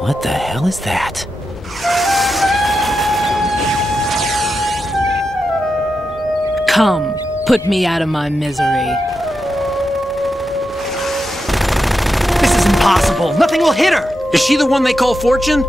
What the hell is that? Come, put me out of my misery. This is impossible. Nothing will hit her. Is she the one they call Fortune?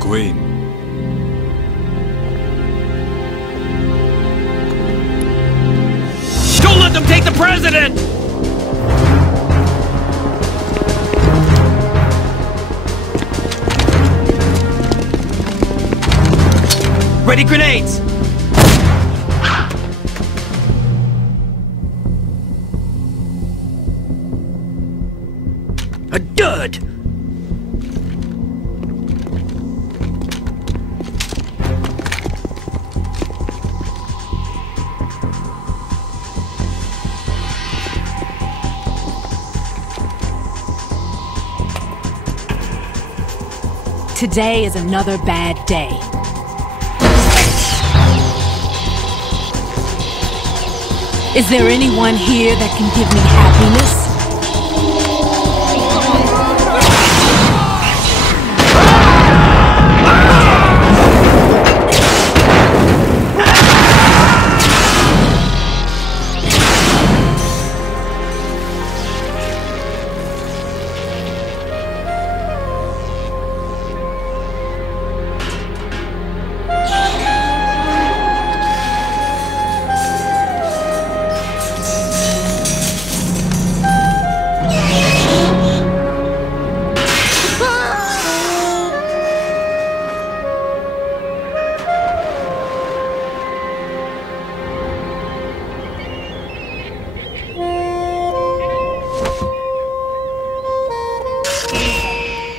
Queen. Don't let them take the president! Ready grenades! A dud! Today is another bad day. Is there anyone here that can give me happiness?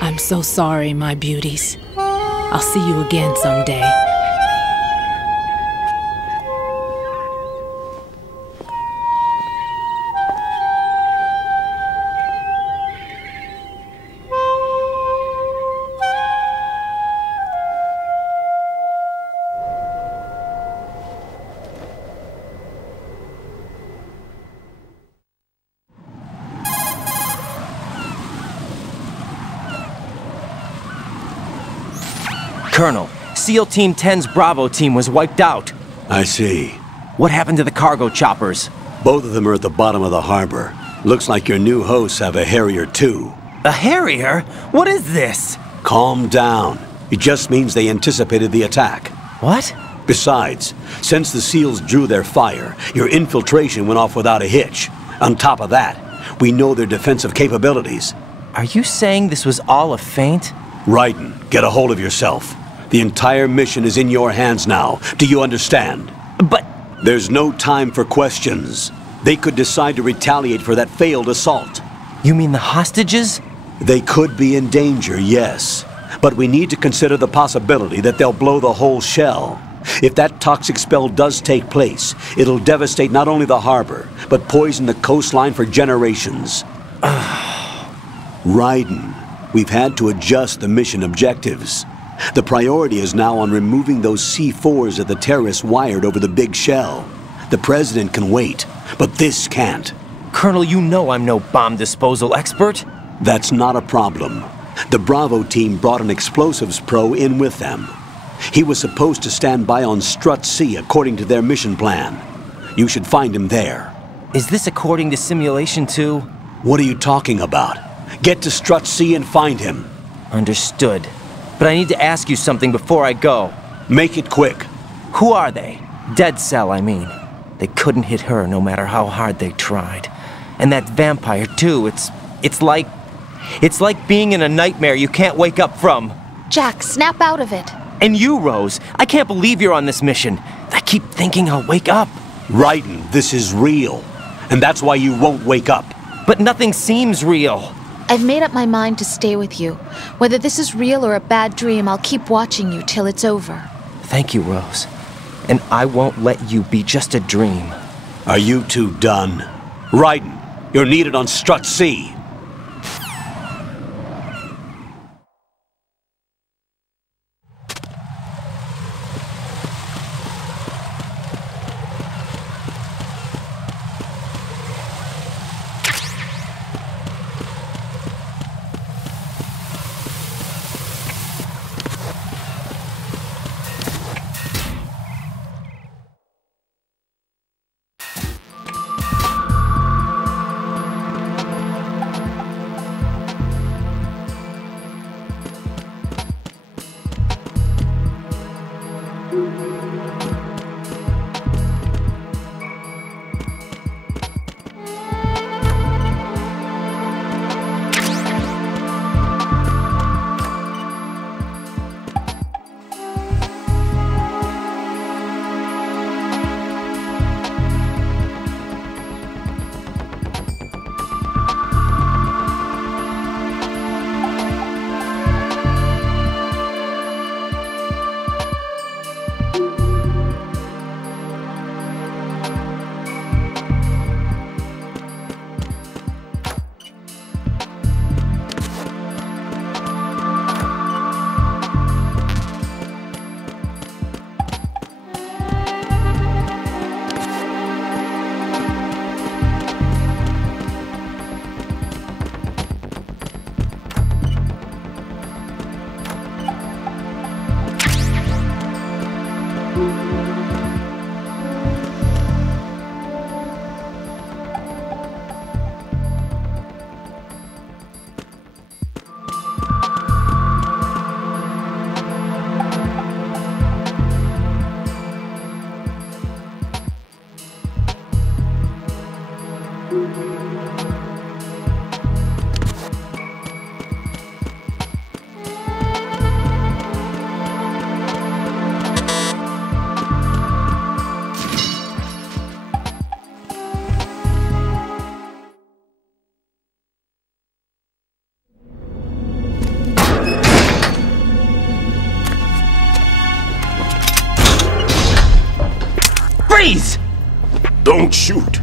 I'm so sorry, my beauties. I'll see you again someday. Colonel, SEAL Team 10's Bravo team was wiped out. I see. What happened to the cargo choppers? Both of them are at the bottom of the harbor. Looks like your new hosts have a Harrier too. A Harrier? What is this? Calm down. It just means they anticipated the attack. What? Besides, since the SEALs drew their fire, your infiltration went off without a hitch. On top of that, we know their defensive capabilities. Are you saying this was all a feint? Raiden, get a hold of yourself. The entire mission is in your hands now. Do you understand? But... There's no time for questions. They could decide to retaliate for that failed assault. You mean the hostages? They could be in danger, yes. But we need to consider the possibility that they'll blow the whole shell. If that toxic spell does take place, it'll devastate not only the harbor, but poison the coastline for generations. Raiden, we've had to adjust the mission objectives. The priority is now on removing those C4s that the terrorists wired over the big shell. The president can wait, but this can't. Colonel, you know I'm no bomb disposal expert. That's not a problem. The Bravo team brought an explosives pro in with them. He was supposed to stand by on Strut C according to their mission plan. You should find him there. Is this according to simulation too? What are you talking about? Get to Strut C and find him. Understood. But I need to ask you something before I go. Make it quick. Who are they? Dead Cell, I mean. They couldn't hit her no matter how hard they tried. And that vampire too, it's like being in a nightmare you can't wake up from. Jack, snap out of it. And you, Rose, I can't believe you're on this mission. I keep thinking I'll wake up. Raiden, this is real. And that's why you won't wake up. But nothing seems real. I've made up my mind to stay with you. Whether this is real or a bad dream, I'll keep watching you till it's over. Thank you, Rose. And I won't let you be just a dream. Are you two done? Raiden, you're needed on Strut C. Freeze! Don't shoot.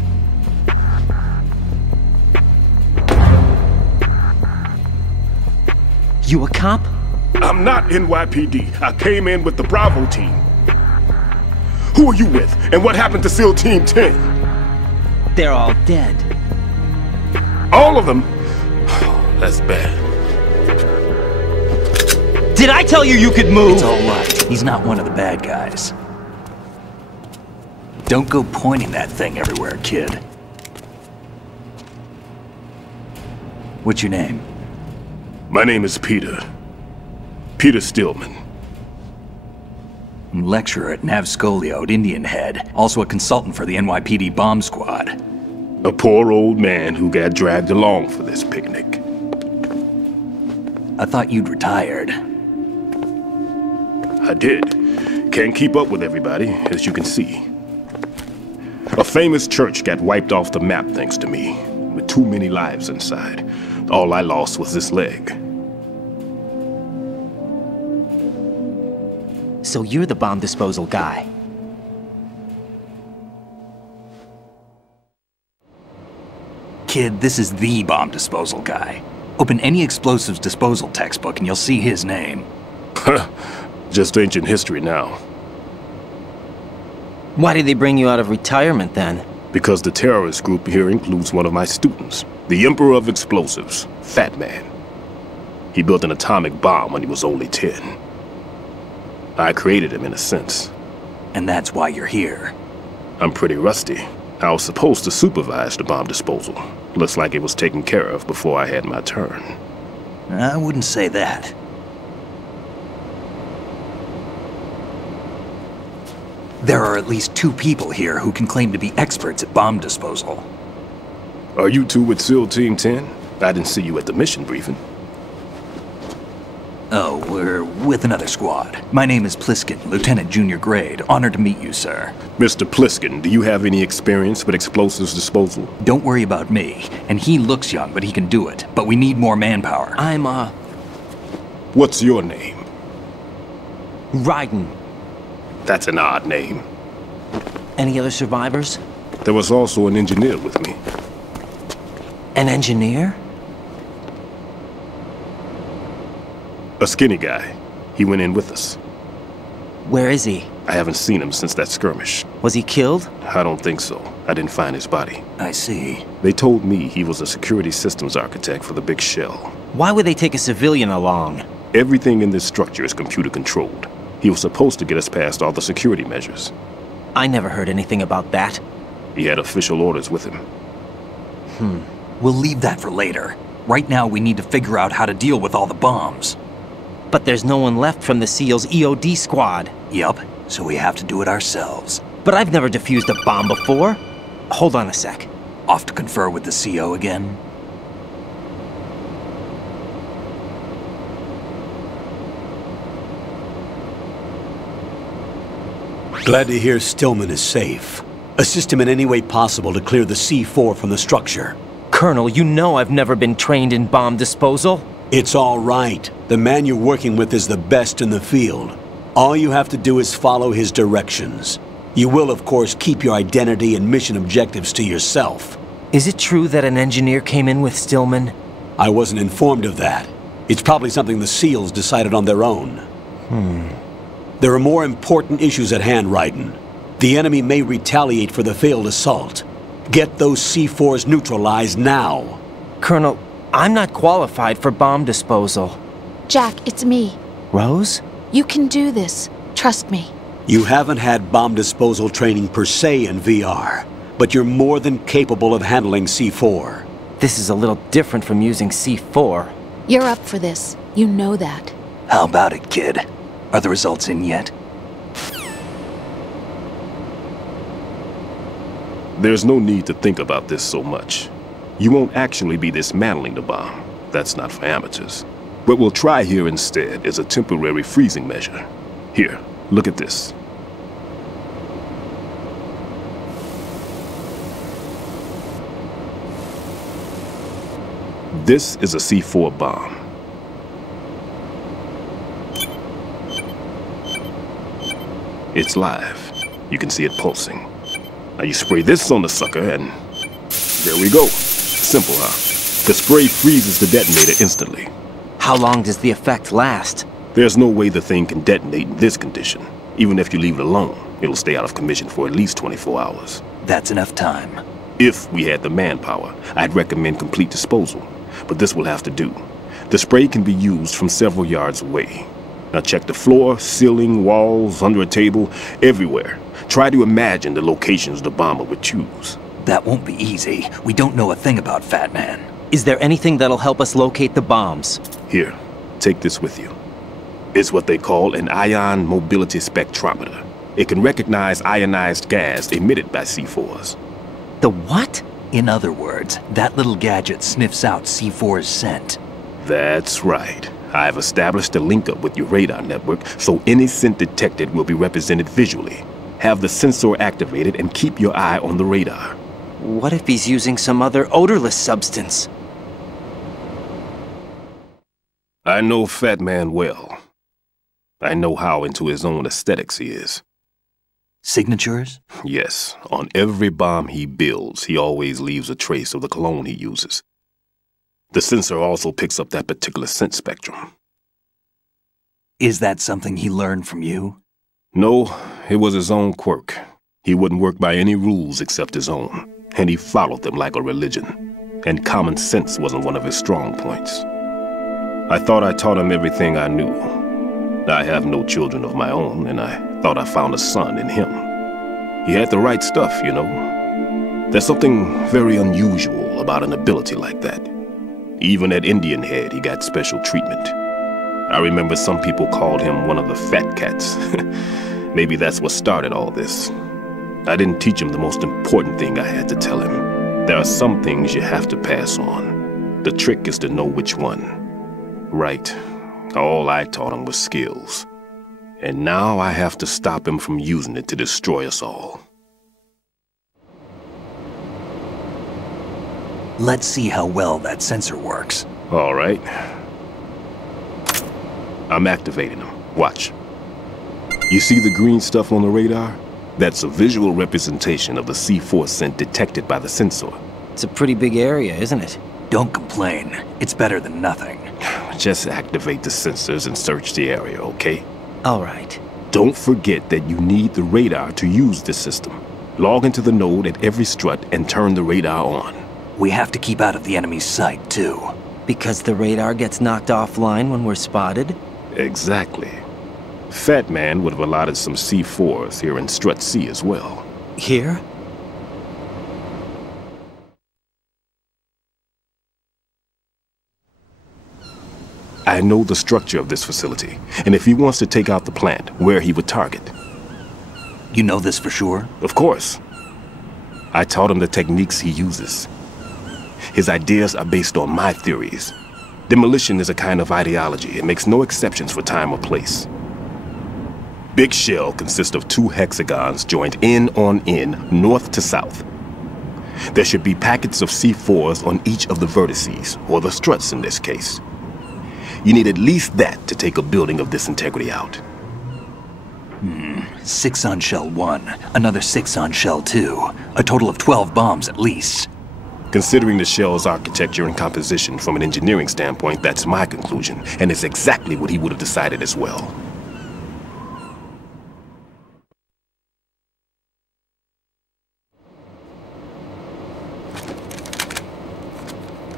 You a cop? I'm not NYPD. I came in with the Bravo team. Who are you with? And what happened to SEAL Team 10? They're all dead. All of them? That's bad. Did I tell you you could move? It's all right. He's not one of the bad guys. Don't go pointing that thing everywhere, kid. What's your name? My name is Peter. Peter Stillman. Lecturer at Navscolio at Indian Head. Also a consultant for the NYPD bomb squad. A poor old man who got dragged along for this picnic. I thought you'd retired. I did. Can't keep up with everybody, as you can see. A famous church got wiped off the map thanks to me, with too many lives inside. All I lost was this leg. So you're the bomb disposal guy. Kid, this is the bomb disposal guy. Open any explosives disposal textbook and you'll see his name. Just ancient history now. Why did they bring you out of retirement then? Because the terrorist group here includes one of my students, the Emperor of Explosives, Fat Man. He built an atomic bomb when he was only 10. I created him in a sense. And that's why you're here. I'm pretty rusty. I was supposed to supervise the bomb disposal. Looks like it was taken care of before I had my turn. I wouldn't say that. There are at least 2 people here who can claim to be experts at bomb disposal. Are you two with SEAL Team 10? I didn't see you at the mission briefing. Oh, we're with another squad. My name is Pliskin, Lieutenant Junior Grade. Honored to meet you, sir. Mr. Pliskin, do you have any experience with explosives disposal? Don't worry about me. And he looks young, but he can do it. But we need more manpower. I'm, What's your name? Raiden. That's an odd name. Any other survivors? There was also an engineer with me. An engineer? A skinny guy. He went in with us. Where is he? I haven't seen him since that skirmish. Was he killed? I don't think so. I didn't find his body. I see. They told me he was a security systems architect for the big shell. Why would they take a civilian along? Everything in this structure is computer controlled. He was supposed to get us past all the security measures. I never heard anything about that. He had official orders with him. We'll leave that for later. Right now, we need to figure out how to deal with all the bombs. But there's no one left from the SEAL's EOD squad. Yup, so we have to do it ourselves. But I've never defused a bomb before. Hold on a sec. Off to confer with the CO again? Glad to hear Stillman is safe. Assist him in any way possible to clear the C4 from the structure. Colonel, you know I've never been trained in bomb disposal. It's all right. The man you're working with is the best in the field. All you have to do is follow his directions. You will, of course, keep your identity and mission objectives to yourself. Is it true that an engineer came in with Stillman? I wasn't informed of that. It's probably something the SEALs decided on their own. There are more important issues at hand, Raiden. The enemy may retaliate for the failed assault. Get those C4s neutralized now. Colonel, I'm not qualified for bomb disposal. Jack, it's me. Rose? You can do this. Trust me. You haven't had bomb disposal training per se in VR, but you're more than capable of handling C4. This is a little different from using C4. You're up for this. You know that. How about it, kid? Are the results in yet? There's no need to think about this so much. You won't actually be dismantling the bomb. That's not for amateurs. What we'll try here instead is a temporary freezing measure. Here, look at this. This is a C4 bomb. It's live. You can see it pulsing. Now you spray this on the sucker and there we go. Simple, huh? The spray freezes the detonator instantly. How long does the effect last? There's no way the thing can detonate in this condition. Even if you leave it alone, it'll stay out of commission for at least 24 hours. That's enough time. If we had the manpower, I'd recommend complete disposal. But this will have to do. The spray can be used from several yards away. Now check the floor, ceiling, walls, under a table, everywhere. Try to imagine the locations the bomber would choose. That won't be easy. We don't know a thing about Fat Man. Is there anything that'll help us locate the bombs? Here, take this with you. It's what they call an ion mobility spectrometer. It can recognize ionized gas emitted by C4s. The what? In other words, that little gadget sniffs out C4's scent. That's right. I've established a link up with your radar network, so any scent detected will be represented visually. Have the sensor activated and keep your eye on the radar. What if he's using some other odorless substance? I know Fat Man well. I know how into his own aesthetics he is. Signatures? Yes, on every bomb he builds, he always leaves a trace of the cologne he uses. The sensor also picks up that particular scent spectrum. Is that something he learned from you? No, it was his own quirk. He wouldn't work by any rules except his own, and he followed them like a religion. And common sense wasn't one of his strong points. I thought I taught him everything I knew. I have no children of my own, and I thought I found a son in him. He had the right stuff, you know. There's something very unusual about an ability like that. Even at Indian Head, he got special treatment. I remember some people called him one of the fat cats. Maybe that's what started all this. I didn't teach him the most important thing I had to tell him. There are some things you have to pass on. The trick is to know which one. Right. All I taught him was skills. And now I have to stop him from using it to destroy us all. Let's see how well that sensor works. All right. I'm activating them. Watch. You see the green stuff on the radar? That's a visual representation of the C4 scent detected by the sensor. It's a pretty big area, isn't it? Don't complain. It's better than nothing. Just activate the sensors and search the area, okay? All right. Don't forget that you need the radar to use this system. Log into the node at every strut and turn the radar on. We have to keep out of the enemy's sight, too. Because the radar gets knocked offline when we're spotted? Exactly. Fat Man would have allotted some C4s here in Strut C as well. Here? I know the structure of this facility, and if he wants to take out the plant, where he would target. You know this for sure? Of course. I taught him the techniques he uses. His ideas are based on my theories. Demolition is a kind of ideology. It makes no exceptions for time or place. Big shell consists of 2 hexagons joined end on end, north to south. There should be packets of C4s on each of the vertices, or the struts in this case. You need at least that to take a building of this integrity out. 6 on shell 1, another 6 on shell 2. A total of 12 bombs at least. Considering the shell's architecture and composition from an engineering standpoint, that's my conclusion, and it's exactly what he would have decided as well.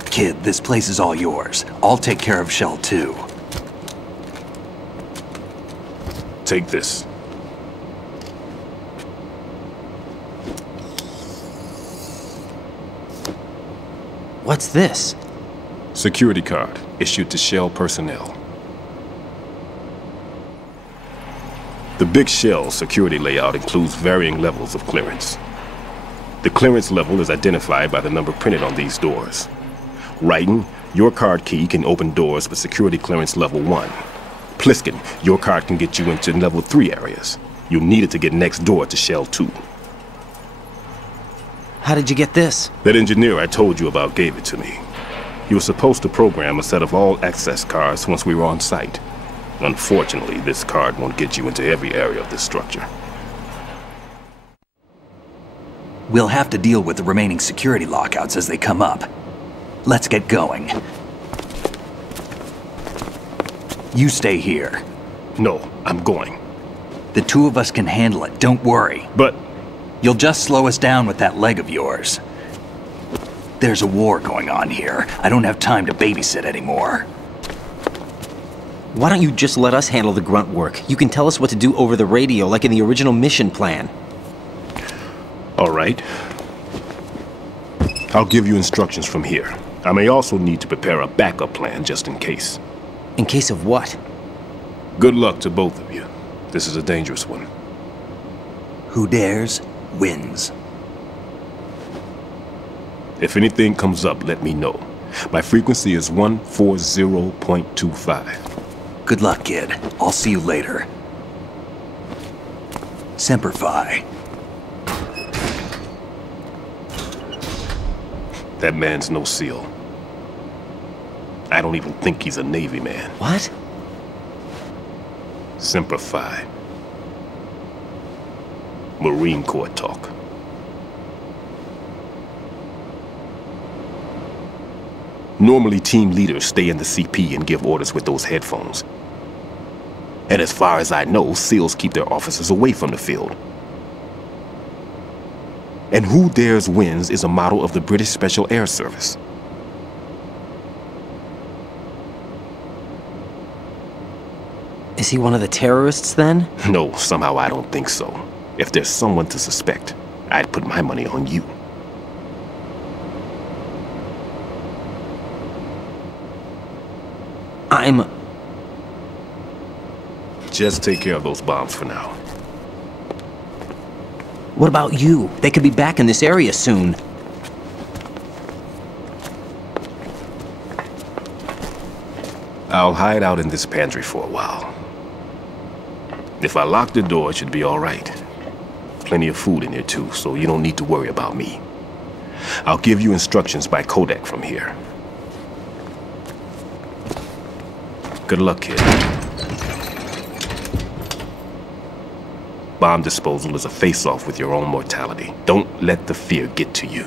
Kid, this place is all yours. I'll take care of shell 2. Take this. What's this? Security card issued to Shell personnel. The Big Shell security layout includes varying levels of clearance. The clearance level is identified by the number printed on these doors. Writing, your card key can open doors for security clearance level 1. Pliskin, your card can get you into level 3 areas. You'll need it to get next door to Shell 2. How did you get this? That engineer I told you about gave it to me. He was supposed to program a set of all access cards once we were on site. Unfortunately, this card won't get you into every area of this structure. We'll have to deal with the remaining security lockouts as they come up. Let's get going. You stay here. No, I'm going. The two of us can handle it, don't worry. But... You'll just slow us down with that leg of yours. There's a war going on here. I don't have time to babysit anymore. Why don't you just let us handle the grunt work? You can tell us what to do over the radio, like in the original mission plan. All right. I'll give you instructions from here. I may also need to prepare a backup plan just in case. In case of what? Good luck to both of you. This is a dangerous one. Who dares, wins. If anything comes up, let me know. My frequency is 140.25. Good luck, kid. I'll see you later. Semper Fi. That man's no SEAL. I don't even think he's a Navy man. What? Semper Fi. Marine Corps talk. Normally, team leaders stay in the CP and give orders with those headphones. And as far as I know, SEALs keep their officers away from the field. And who dares wins is a motto of the British Special Air Service. Is he one of the terrorists, then? No, somehow I don't think so. If there's someone to suspect, I'd put my money on you. Just take care of those bombs for now. What about you? They could be back in this area soon. I'll hide out in this pantry for a while. If I lock the door, it should be all right. Plenty of food in here too, so you don't need to worry about me. I'll give you instructions by Kodak from here. Good luck, kid. Bomb disposal is a face-off with your own mortality. Don't let the fear get to you.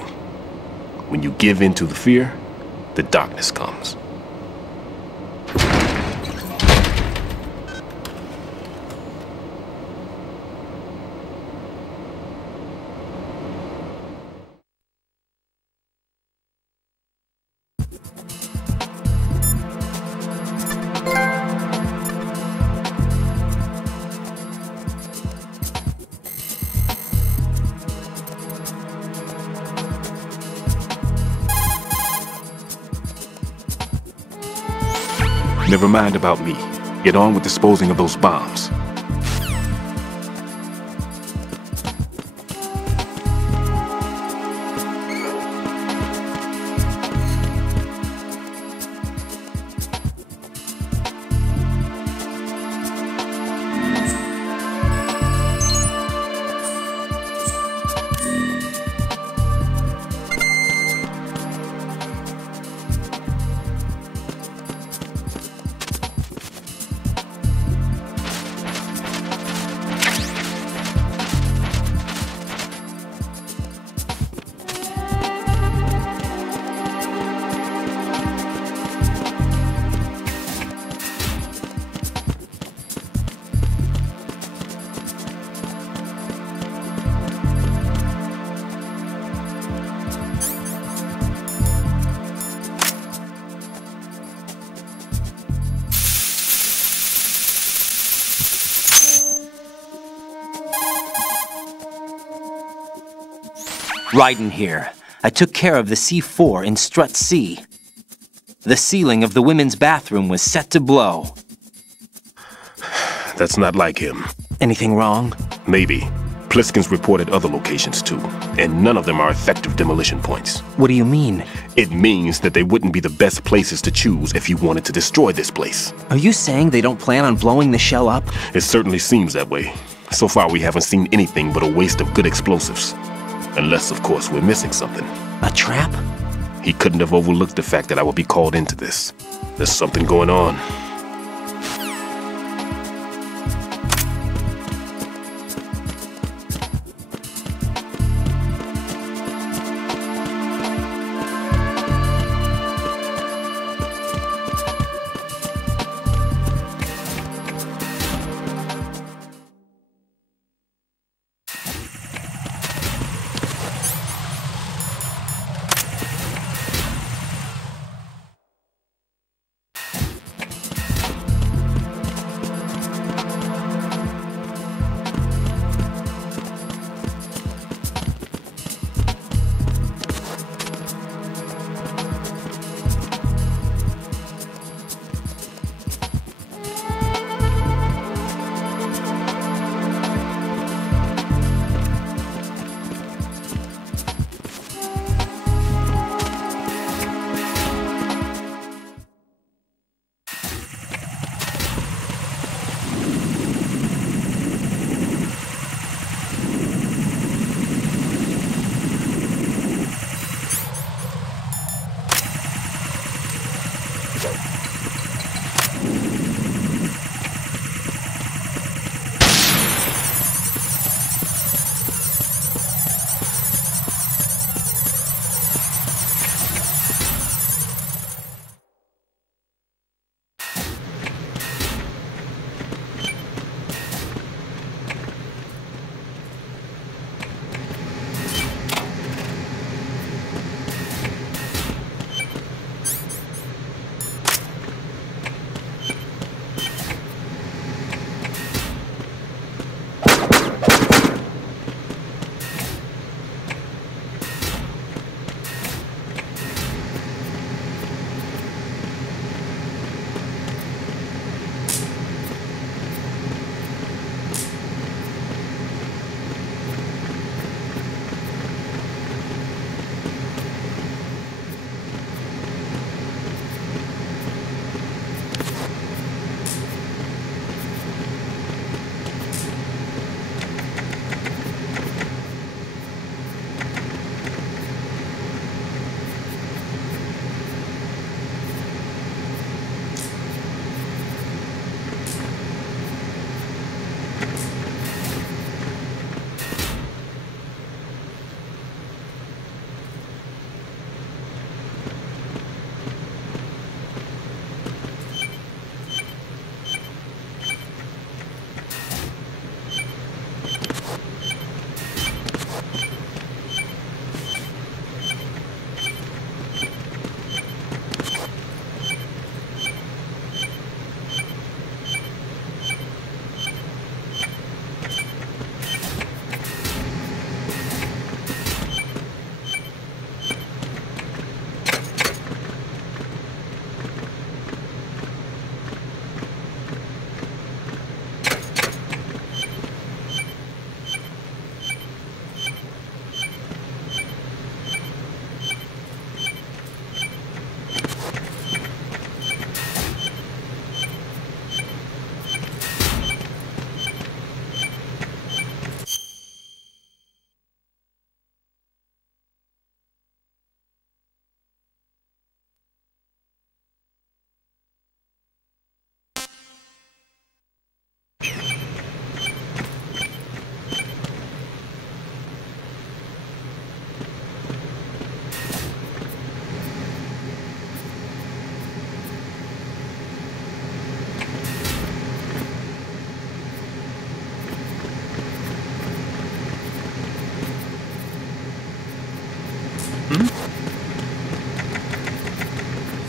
When you give in to the fear, the darkness comes. Never mind about me. Get on with disposing of those bombs. Raiden here. I took care of the C4 in Strut C. The ceiling of the women's bathroom was set to blow. That's not like him. Anything wrong? Maybe. Pliskin's reported other locations too, and none of them are effective demolition points. What do you mean? It means that they wouldn't be the best places to choose if you wanted to destroy this place. Are you saying they don't plan on blowing the shell up? It certainly seems that way. So far we haven't seen anything but a waste of good explosives. Unless, of course, we're missing something. A trap? He couldn't have overlooked the fact that I would be called into this. There's something going on.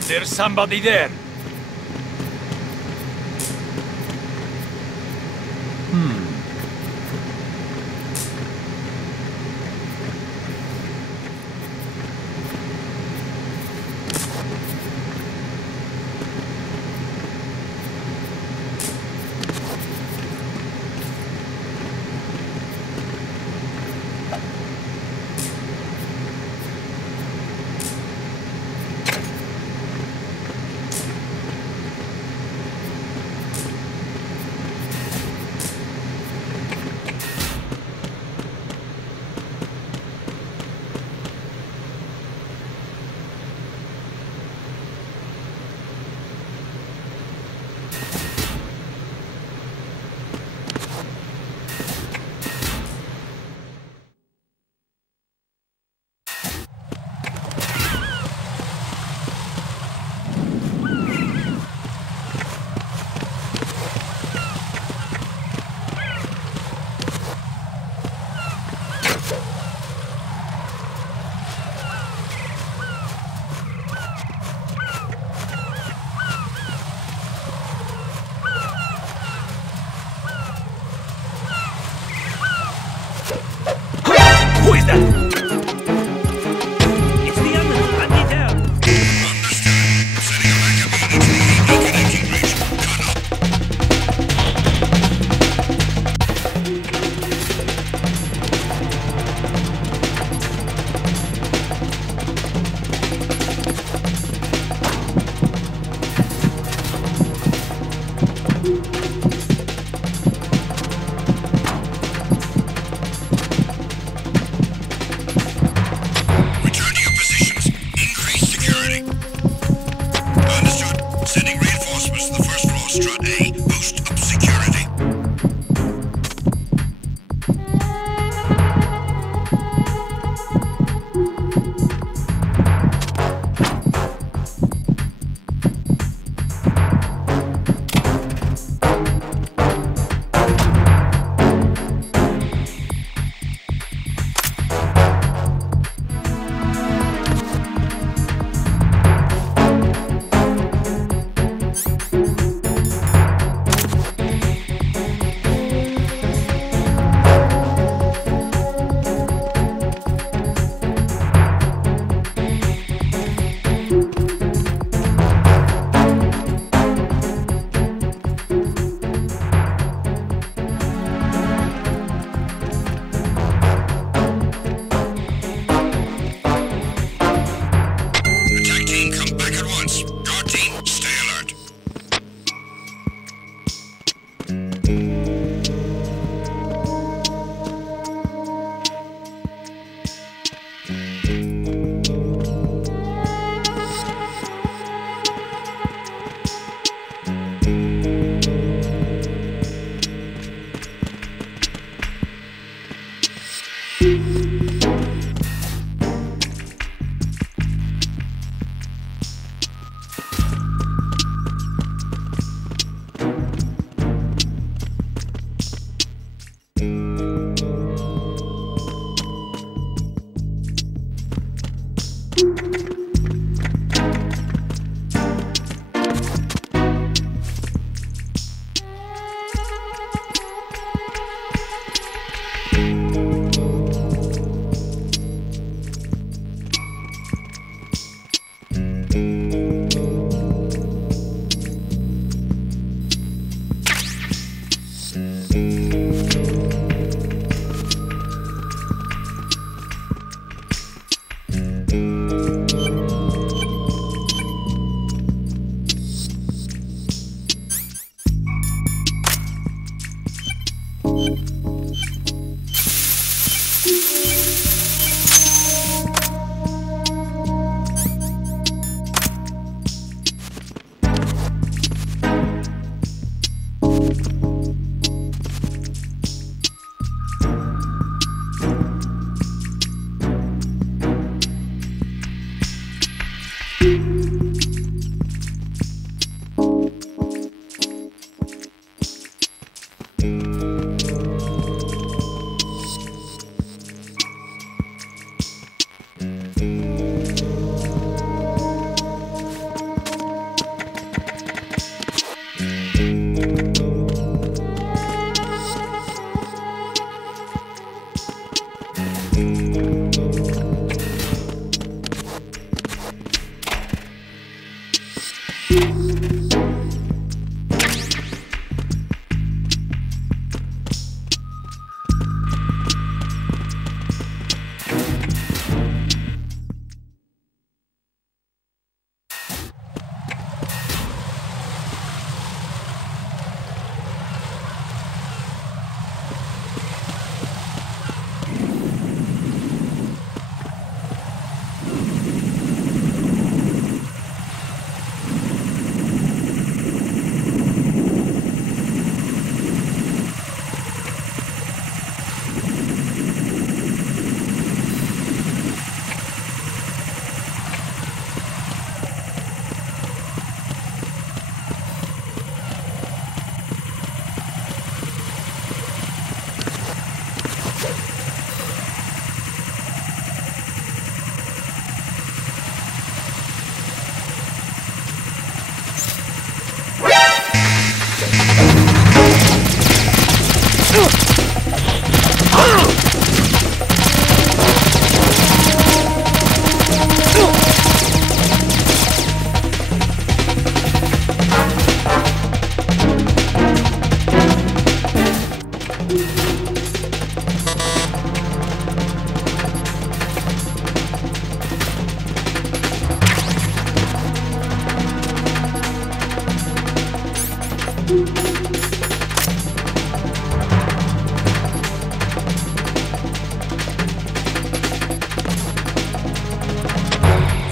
There's somebody there. Who is that? It's the enemy. I need help. Understood. Setting a backup unit to the reconnecting bridge. Cut off. Return to your positions. Increase security. Understood. Sending reinforcements to the first floor, strut A. Boost up security. Attack team, come back at once. Guard team, stay alert.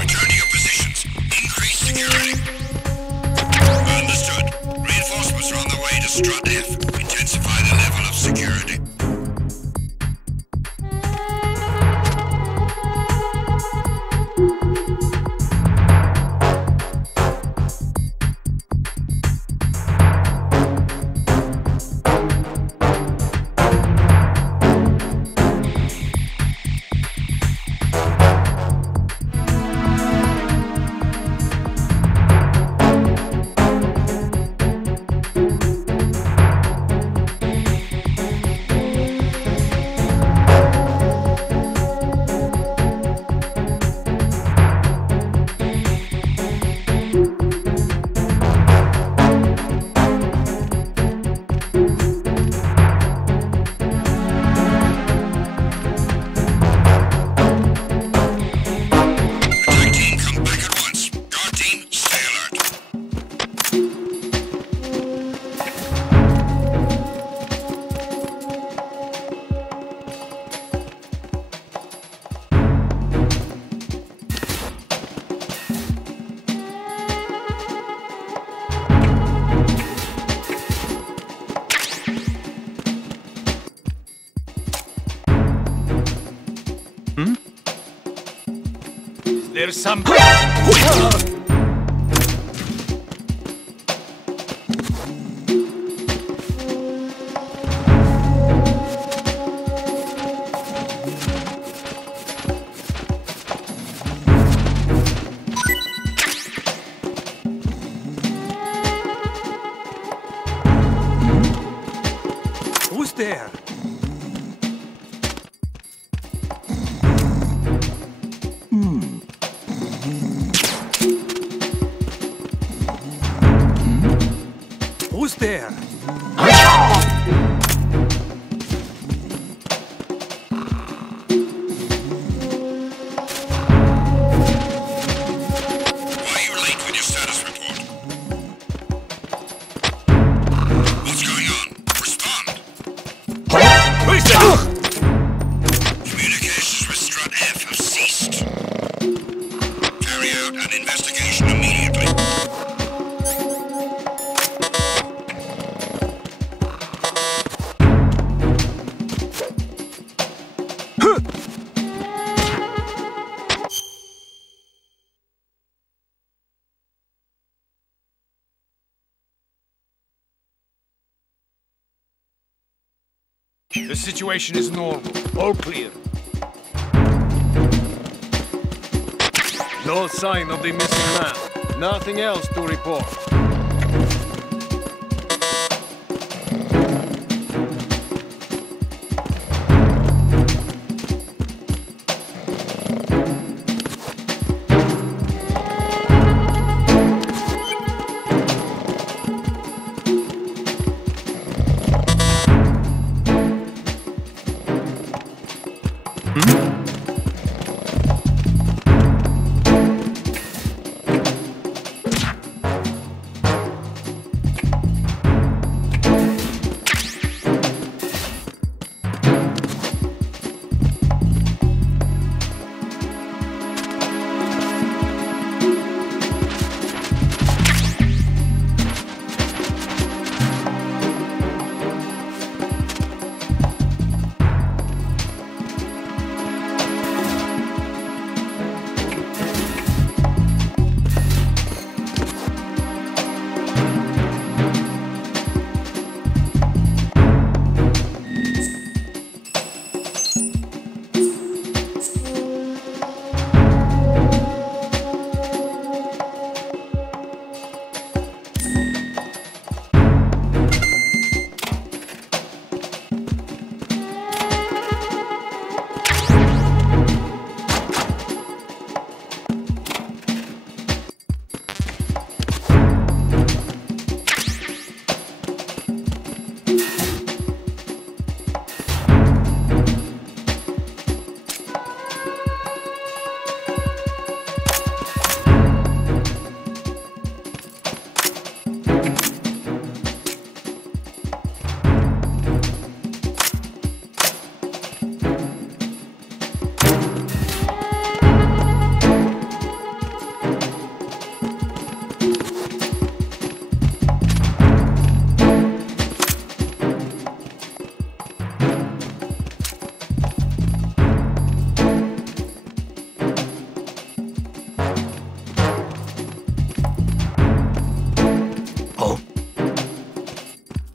Return to your positions. Increase security. Understood. Reinforcements are on the way to Strut F. Intensify the level of security. There's some... Who's there? Who's there? Why are you late with your status report? What's going on? Respond! Who's there? Communications with Strut F have ceased. Carry out an investigation immediately. The situation is normal. All clear. No sign of the missing man. Nothing else to report.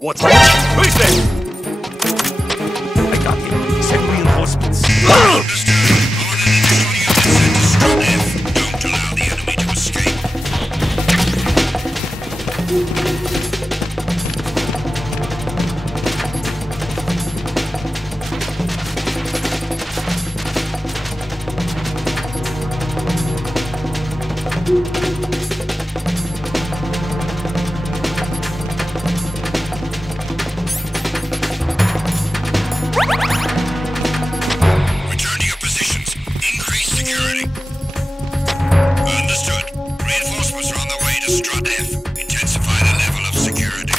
What's up? Who's there? I got him. Send reinforcements. Understood. Order an additional unit sent to Strut F. Don't allow the enemy to escape. Return to your positions. Increase security. Understood. Reinforcements are on the way to Strut F. Intensify the level of security.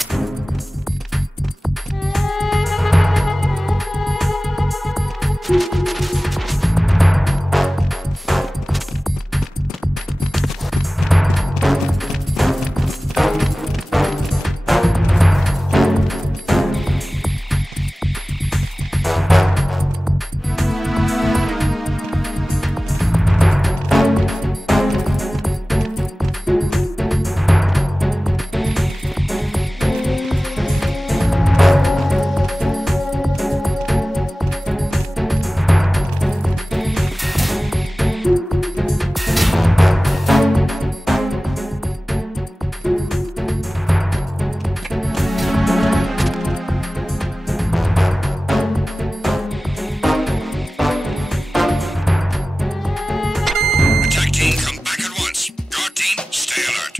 Attack team, come back at once. Guard team, stay alert.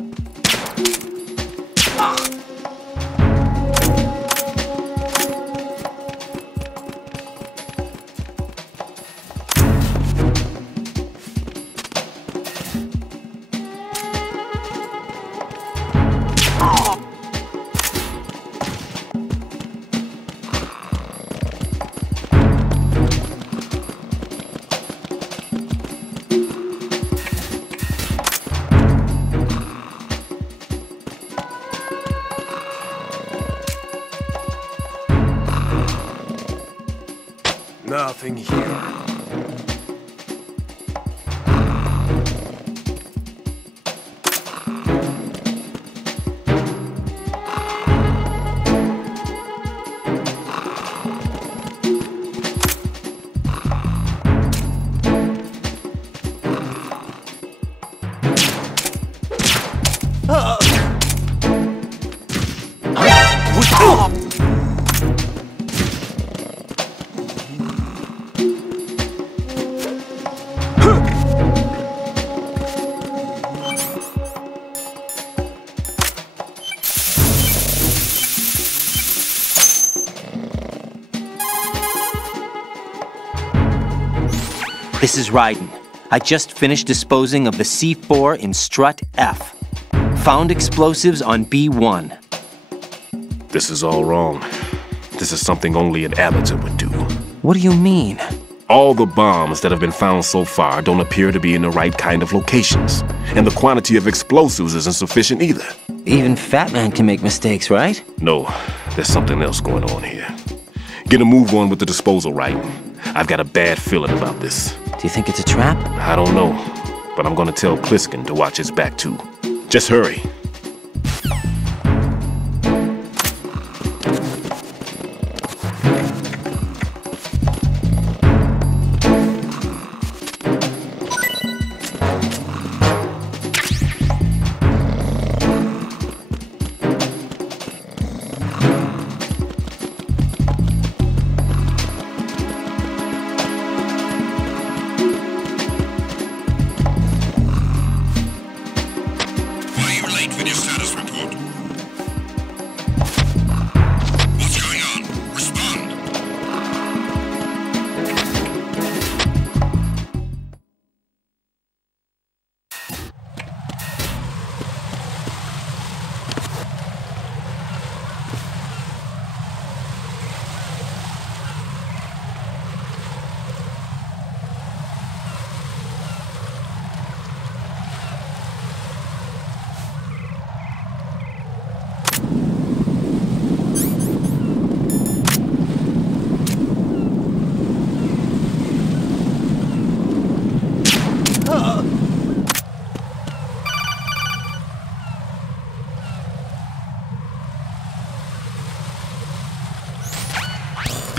Nothing here. This is Raiden. I just finished disposing of the C4 in Strut F. Found explosives on B1. This is all wrong. This is something only an amateur would do. What do you mean? All the bombs that have been found so far don't appear to be in the right kind of locations. And the quantity of explosives isn't sufficient either. Even Fat Man can make mistakes, right? No, there's something else going on here. Get a move on with the disposal, Raiden. I've got a bad feeling about this. Do you think it's a trap? I don't know, but I'm gonna tell Pliskin to watch his back too. Just hurry.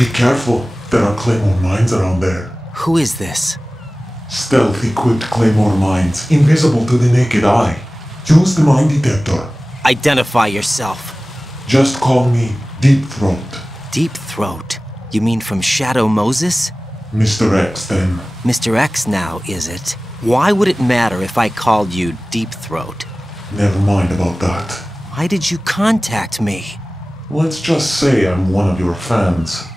Be careful. There are claymore mines around there. Who is this? Stealth-equipped claymore mines, invisible to the naked eye. Use the mine detector. Identify yourself. Just call me Deep Throat. Deep Throat? You mean from Shadow Moses? Mr. X, then. Mr. X now, is it? Why would it matter if I called you Deep Throat? Never mind about that. Why did you contact me? Let's just say I'm one of your fans.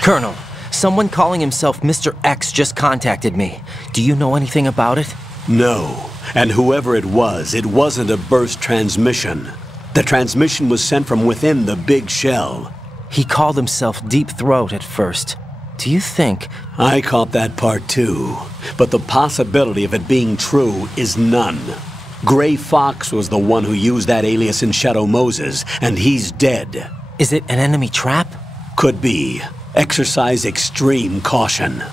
Colonel, someone calling himself Mr. X just contacted me. Do you know anything about it? No. And whoever it wasn't a burst transmission. The transmission was sent from within the big shell. He called himself Deep Throat at first. Do you think... I caught that part too. But the possibility of it being true is none. Gray Fox was the one who used that alias in Shadow Moses, and he's dead. Is it an enemy trap? Could be. Exercise extreme caution.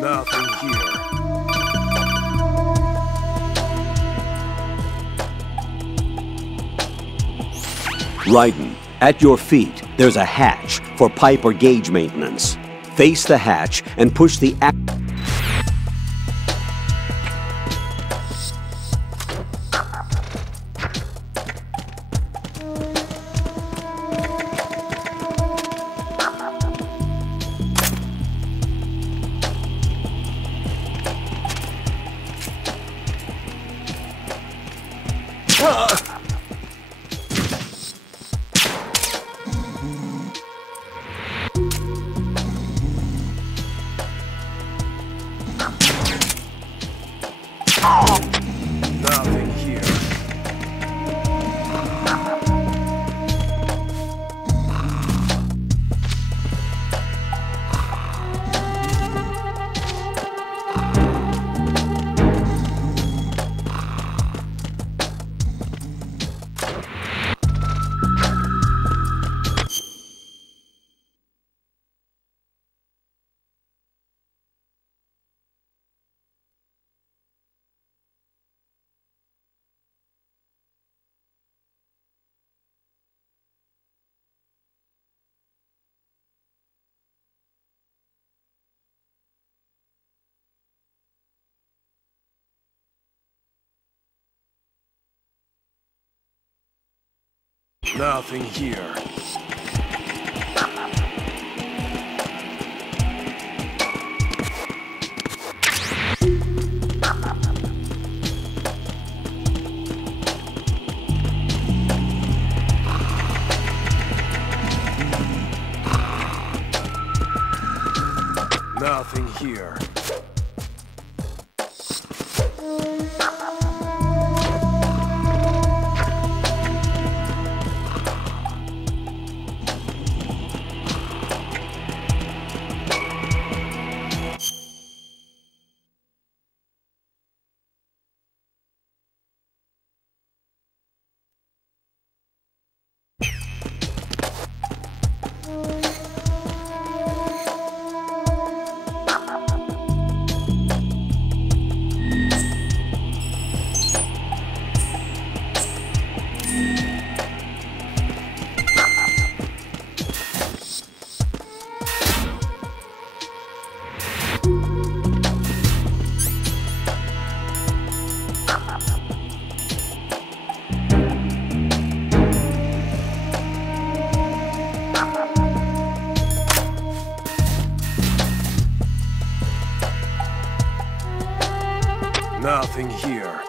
Nothing here. Raiden, at your feet, there's a hatch for pipe or gauge maintenance. face the hatch, and push the Nothing here. Nothing here. Nothing here. Nothing here.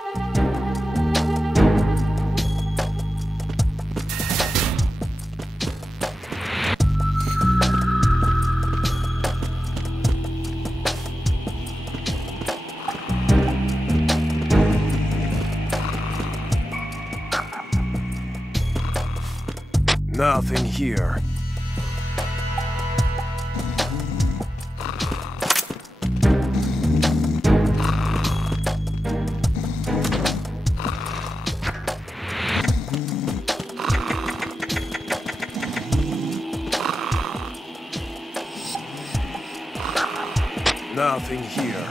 Nothing here. Nothing here.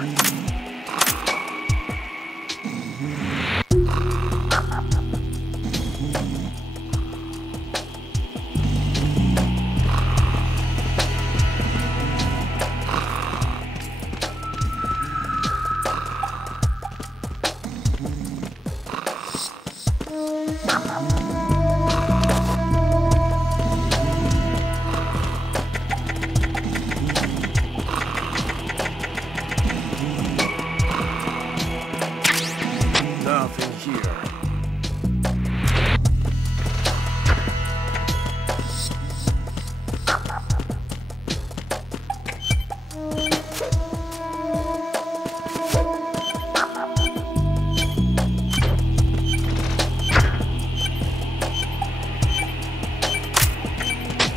Nothing here.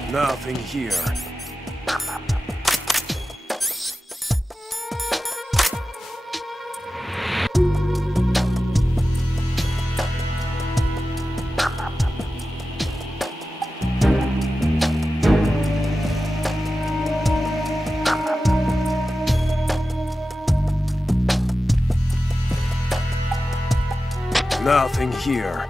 Nothing here. Nothing here.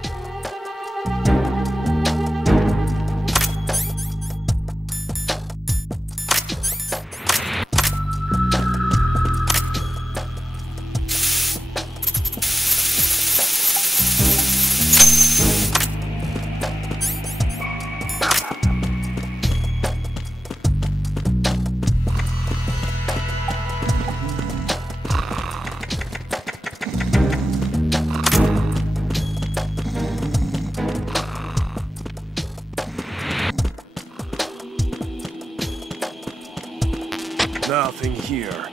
Nothing here.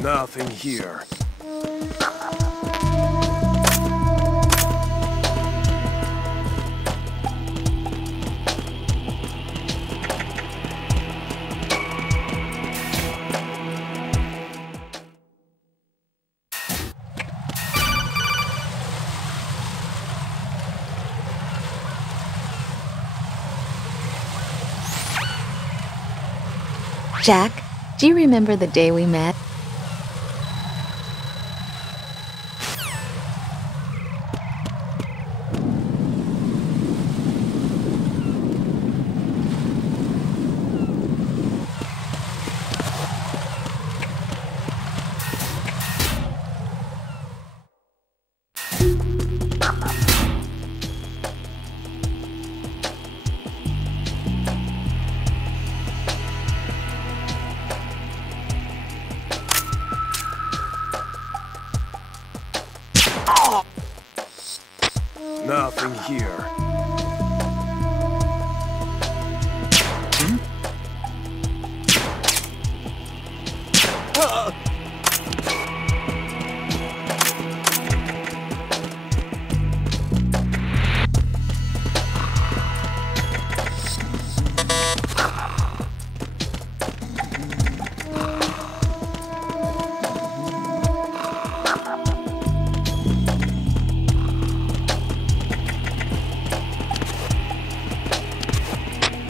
Nothing here. Jack, do you remember the day we met? Nothing here.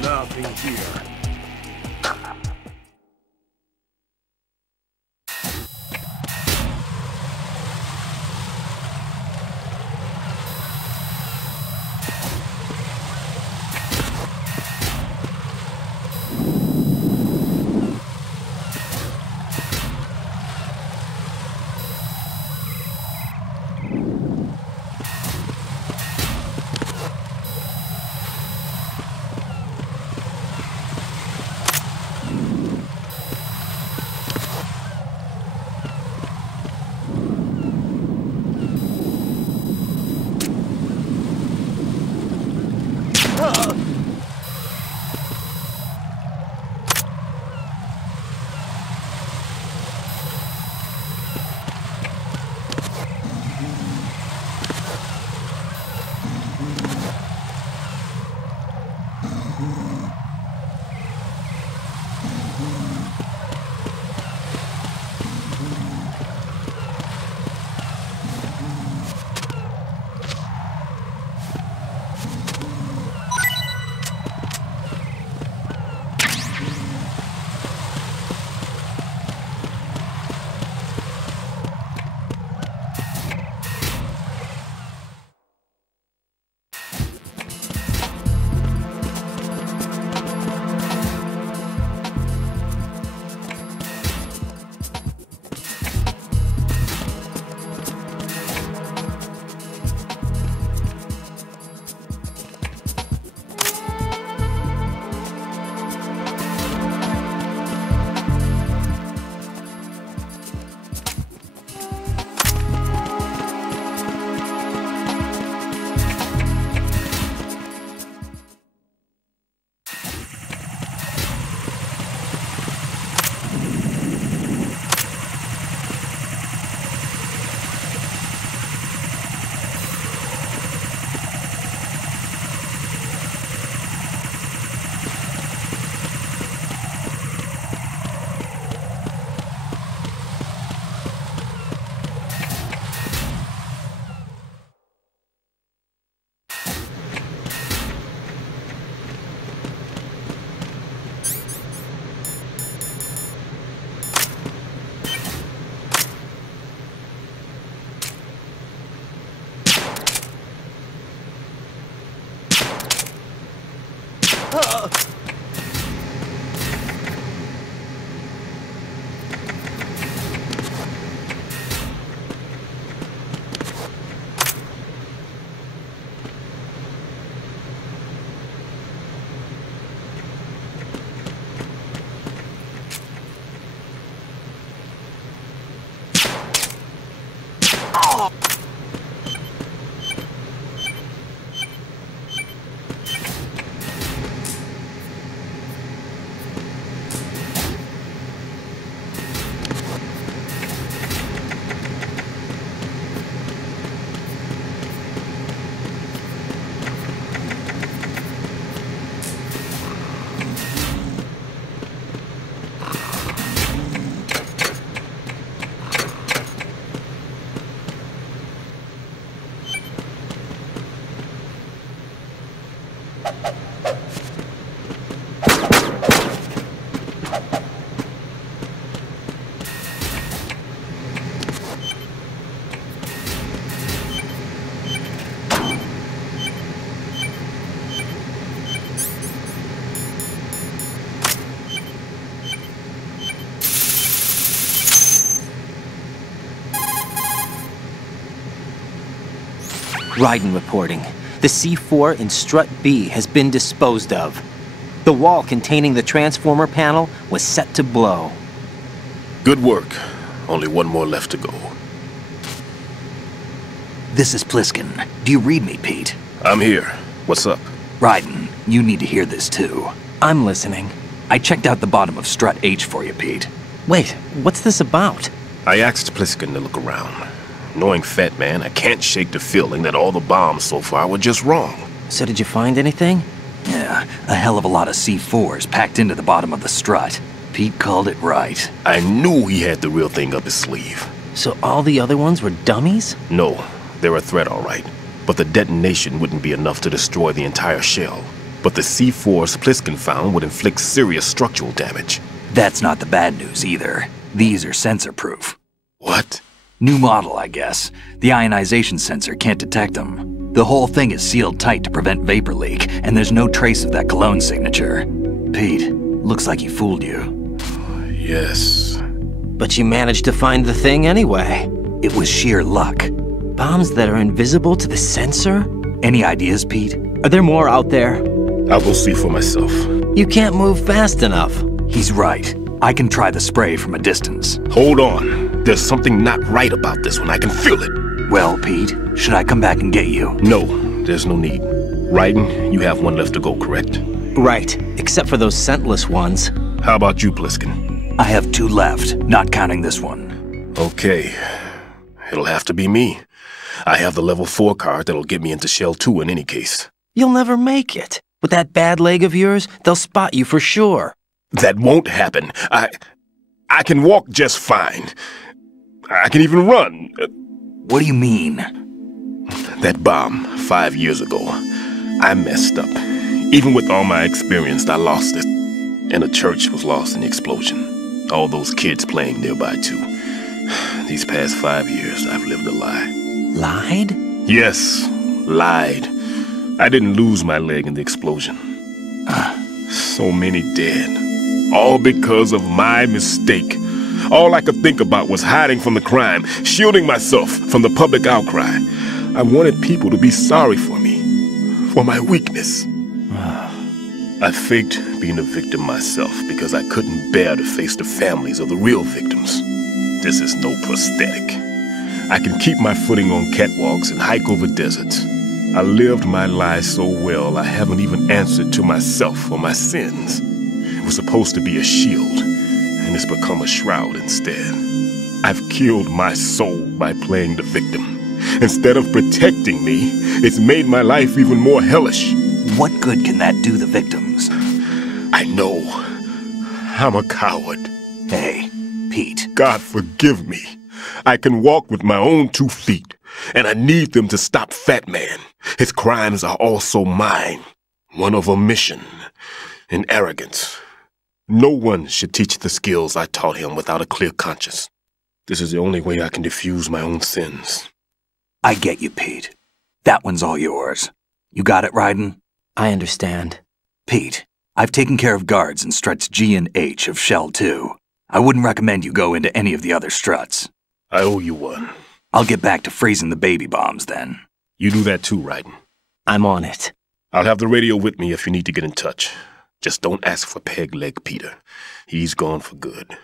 Nothing here. Raiden reporting. The C4 in Strut B has been disposed of. The wall containing the transformer panel was set to blow. Good work. Only one more left to go. This is Pliskin. Do you read me, Pete? I'm here. What's up? Raiden, you need to hear this too. I'm listening. I checked out the bottom of Strut H for you, Pete. Wait, what's this about? I asked Pliskin to look around. Knowing Fat Man, I can't shake the feeling that all the bombs so far were just wrong. So did you find anything? Yeah, a hell of a lot of C4s packed into the bottom of the strut. Pete called it right. I knew he had the real thing up his sleeve. So all the other ones were dummies? No, they're a threat, all right. But the detonation wouldn't be enough to destroy the entire shell. But the C4s Pliskin found would inflict serious structural damage. That's not the bad news either. These are sensor-proof. What? New model, I guess. The ionization sensor can't detect them. The whole thing is sealed tight to prevent vapor leak, and there's no trace of that cologne signature. Pete, looks like he fooled you. Yes. But you managed to find the thing anyway. It was sheer luck. Bombs that are invisible to the sensor? Any ideas, Pete? Are there more out there? I'll go see for myself. You can't move fast enough. He's right. I can try the spray from a distance. Hold on. There's something not right about this one. I can feel it. Well, Pete, should I come back and get you? No, there's no need. Raiden, you have one left to go, correct? Right, except for those scentless ones. How about you, Pliskin? I have 2 left, not counting this one. Okay. It'll have to be me. I have the level 4 card that'll get me into Shell 2 in any case. You'll never make it. With that bad leg of yours, they'll spot you for sure. That won't happen. I can walk just fine. I can even run. What do you mean? That bomb, 5 years ago. I messed up. Even with all my experience, I lost it. And the church was lost in the explosion. All those kids playing nearby, too. These past 5 years, I've lived a lie. Lied? Yes, lied. I didn't lose my leg in the explosion. So many dead. All because of my mistake. All I could think about was hiding from the crime, shielding myself from the public outcry. I wanted people to be sorry for me, for my weakness. I faked being a victim myself because I couldn't bear to face the families of the real victims. This is no prosthetic. I can keep my footing on catwalks and hike over deserts. I lived my lie so well I haven't even answered to myself for my sins. It was supposed to be a shield, and it's become a shroud instead. I've killed my soul by playing the victim. Instead of protecting me, it's made my life even more hellish. What good can that do the victims? I know. I'm a coward. Hey, Pete. God forgive me. I can walk with my own 2 feet, and I need them to stop Fat Man. His crimes are also mine. One of omission and arrogance. No one should teach the skills I taught him without a clear conscience. This is the only way I can diffuse my own sins. I get you, Pete. That one's all yours. You got it, Raiden? I understand. Pete, I've taken care of guards in struts G and H of Shell 2. I wouldn't recommend you go into any of the other struts. I owe you one. I'll get back to freezing the baby bombs then. You do that too, Raiden. I'm on it. I'll have the radio with me if you need to get in touch. Just don't ask for Peg Leg Peter. He's gone for good.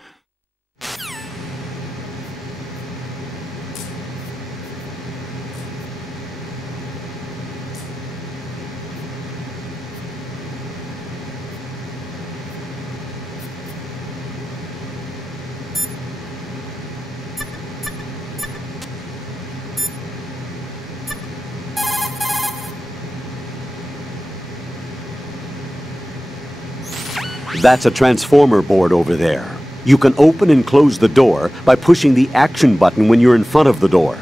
That's a transformer board over there. You can open and close the door by pushing the action button when you're in front of the door.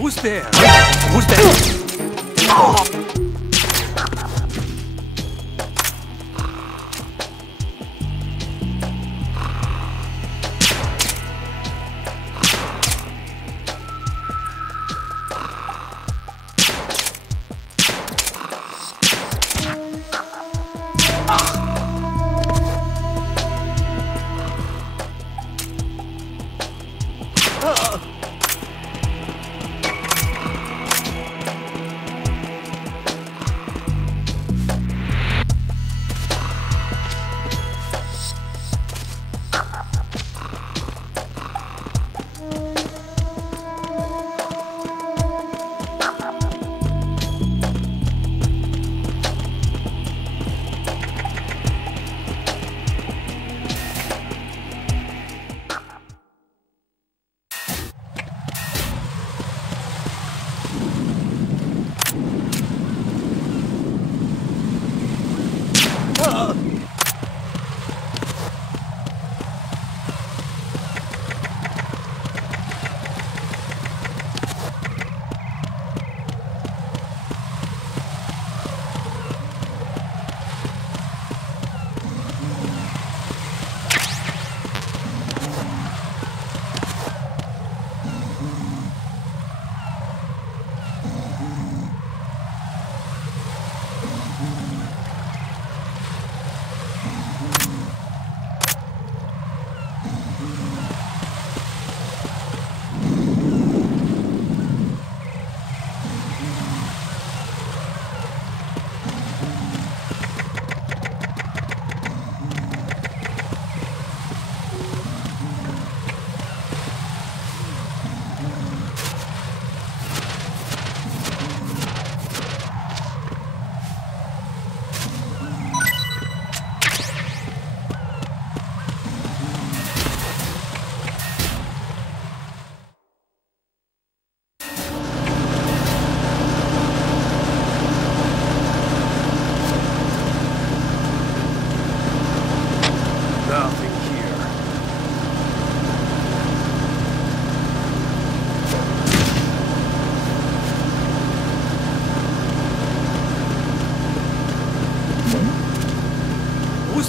Who's there? Who's there?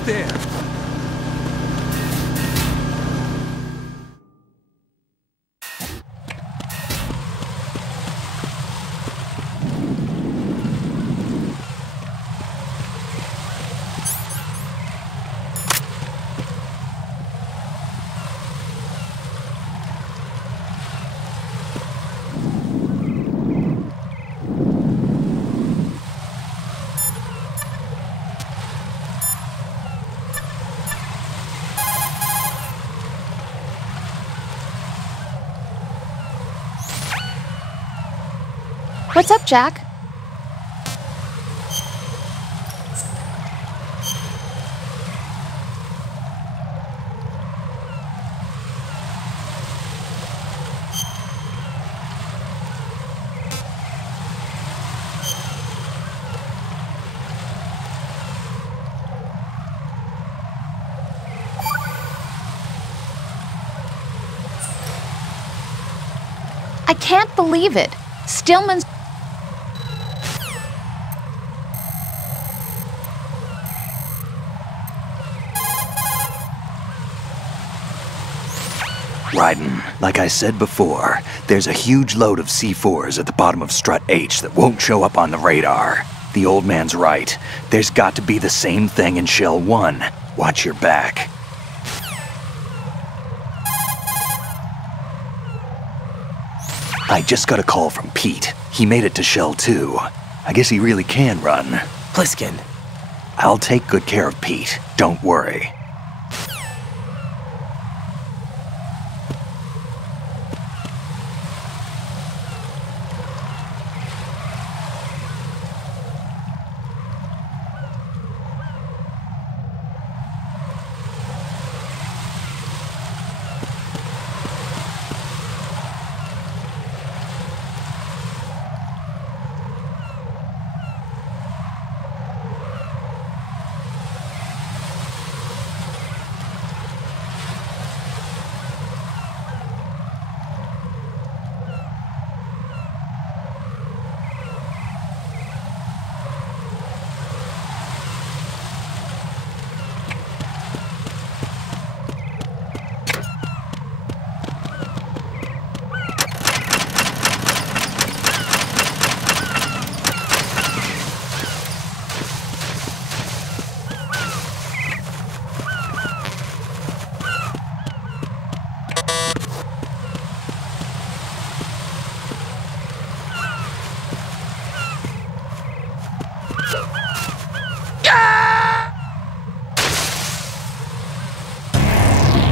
almost there. What's up, Jack? I can't believe it. Stillman's... Raiden, like I said before, there's a huge load of C4s at the bottom of Strut H that won't show up on the radar. The old man's right. There's got to be the same thing in Shell 1. Watch your back. I just got a call from Pete. He made it to Shell 2. I guess he really can run. Pliskin. I'll take good care of Pete. Don't worry.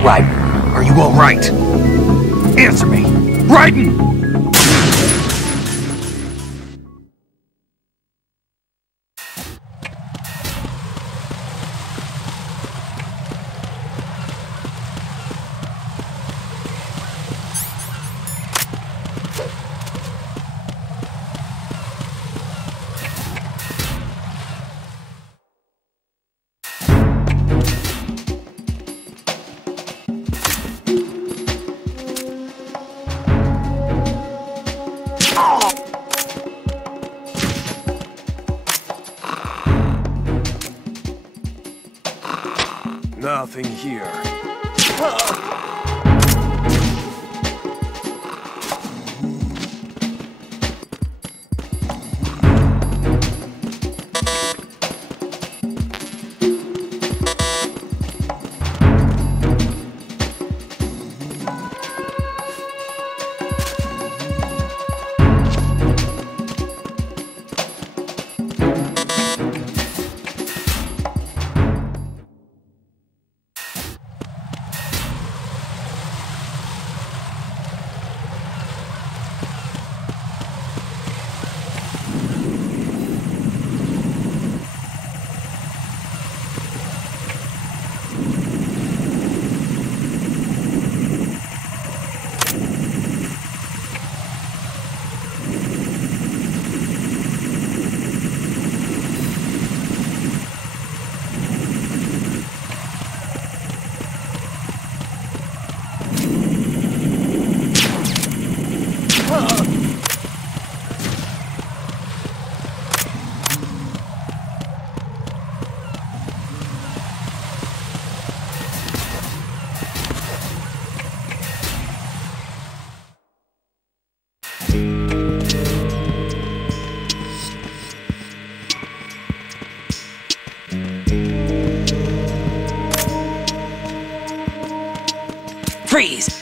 Raiden, are you all right? Answer me! Raiden! Nothing here. Freeze!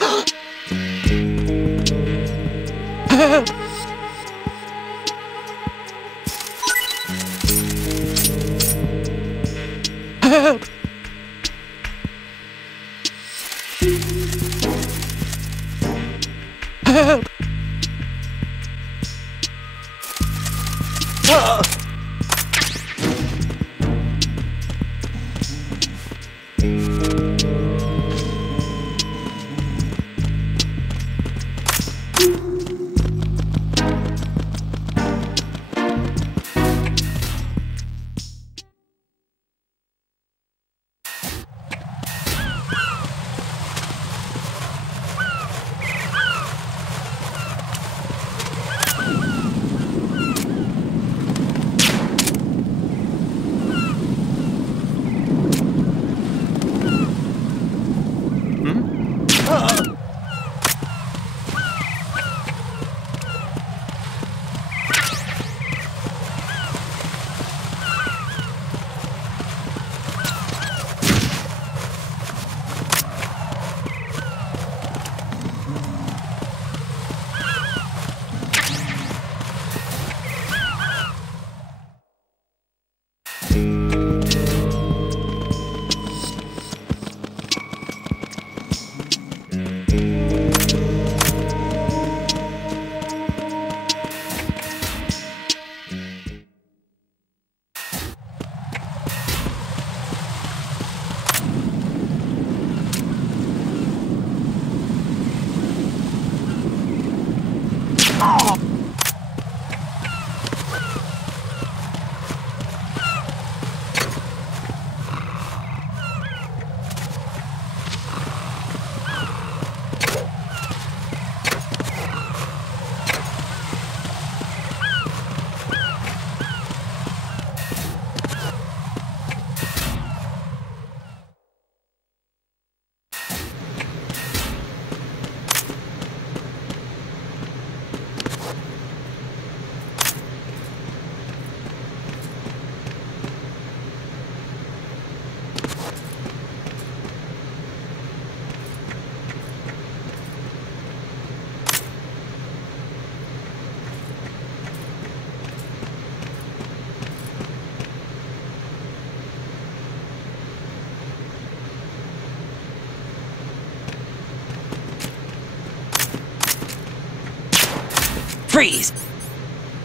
Freeze!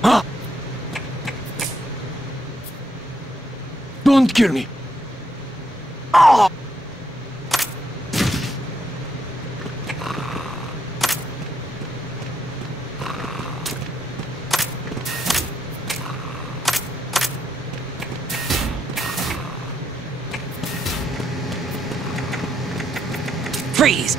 Huh? Don't kill me! Ah! Freeze!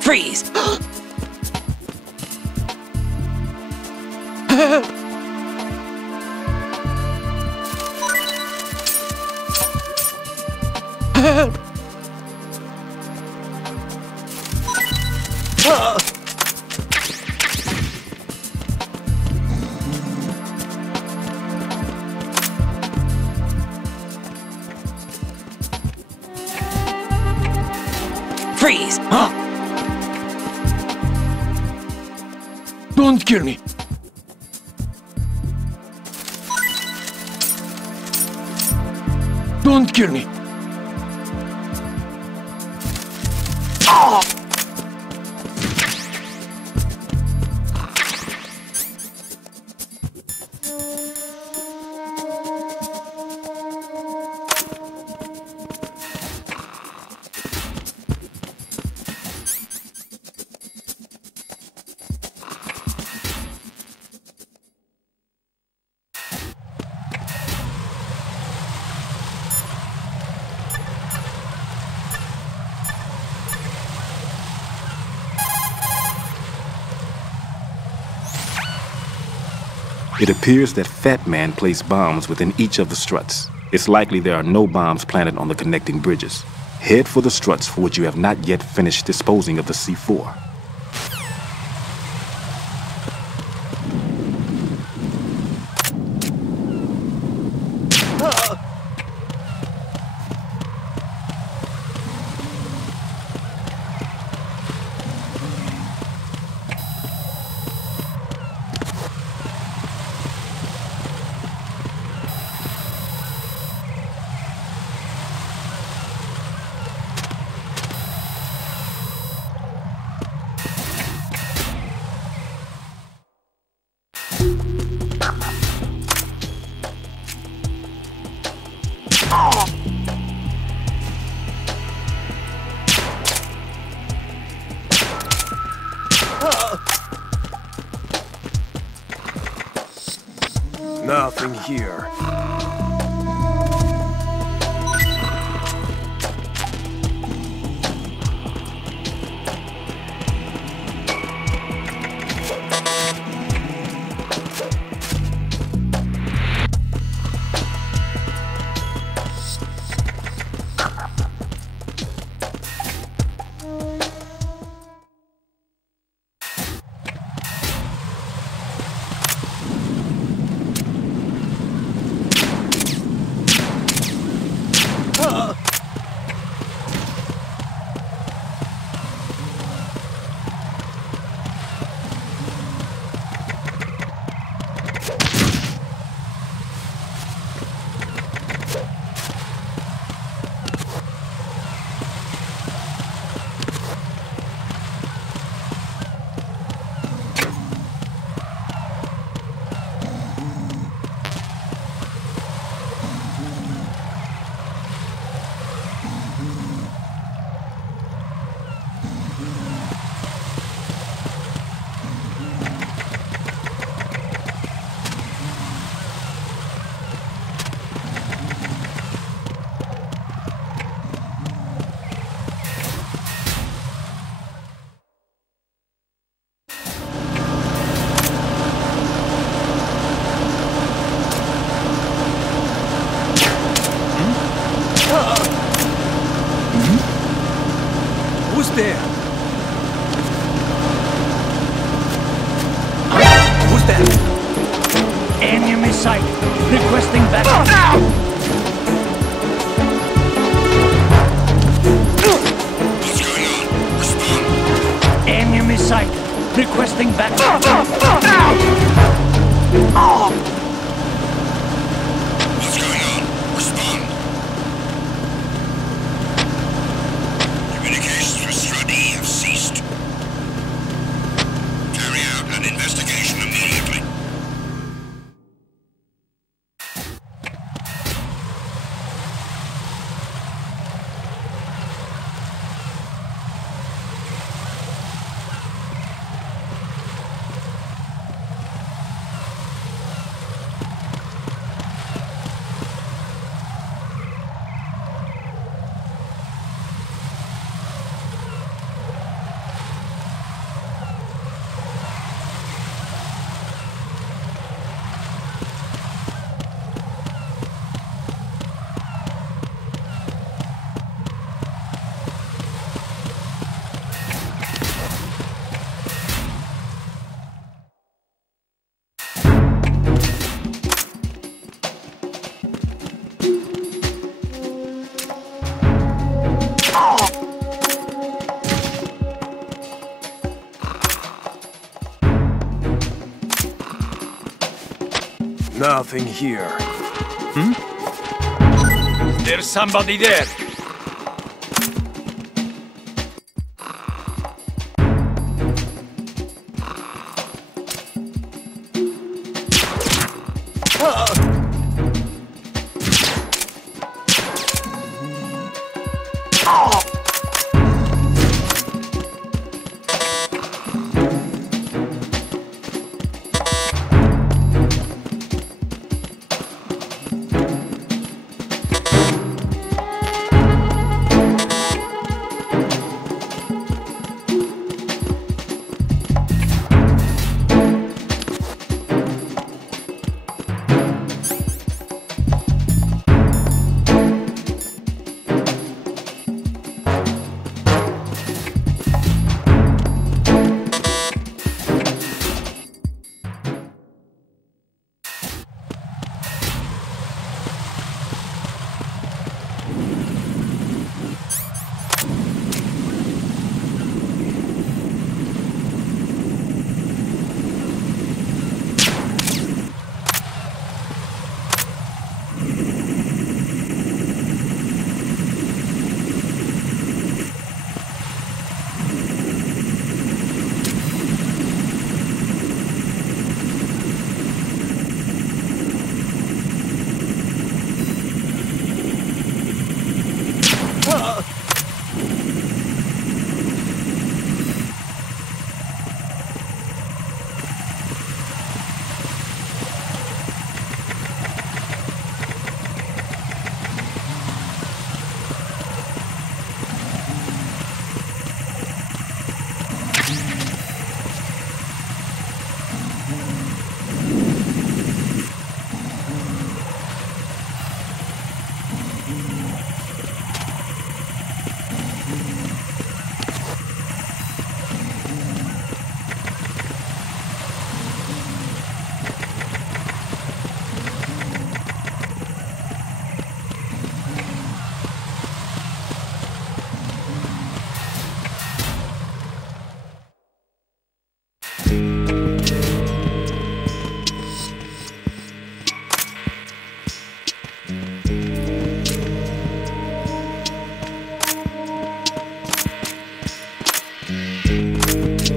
Freeze! Don't kill me! Don't kill me! It appears that Fat Man placed bombs within each of the struts. It's likely there are no bombs planted on the connecting bridges. Head for the struts for which you have not yet finished disposing of the C4. Nothing here. Who's there? Who's that? Enemy sight. Requesting backup. What's going on? Respond. Enemy sight. Requesting backup. What's going on? Respond. Communications with Strut E have ceased. Carry out an investigation immediately. Nothing here. There's somebody there.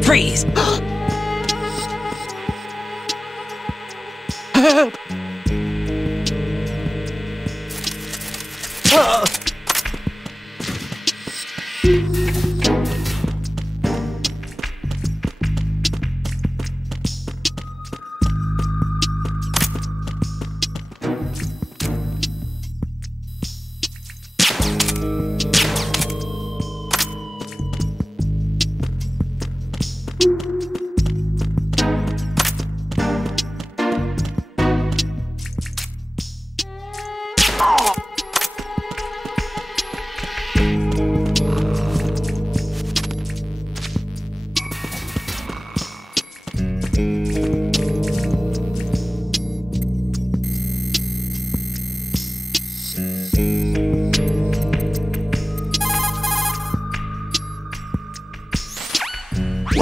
Freeze! Help!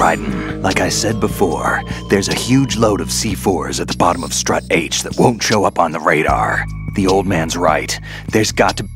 Raiden, like I said before, there's a huge load of C4s at the bottom of Strut H that won't show up on the radar. The old man's right. There's got to...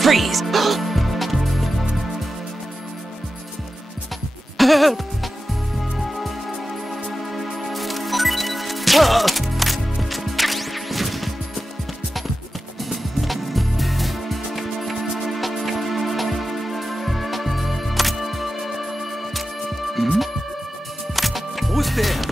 Freeze! Help! Who's there?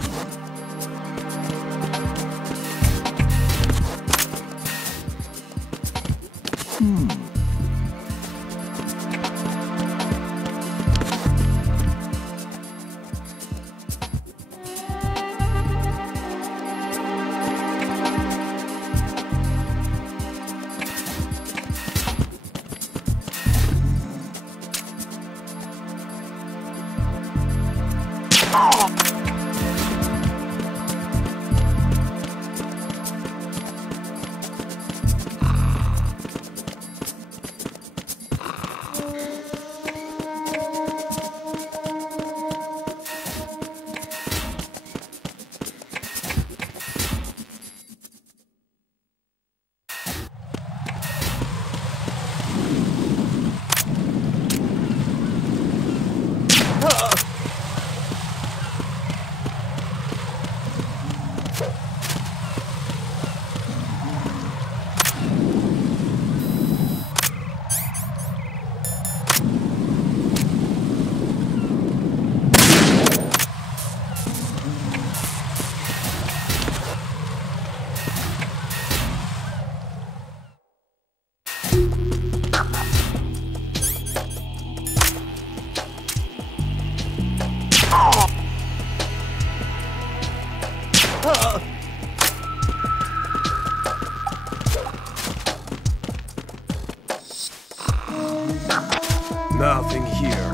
Nothing here.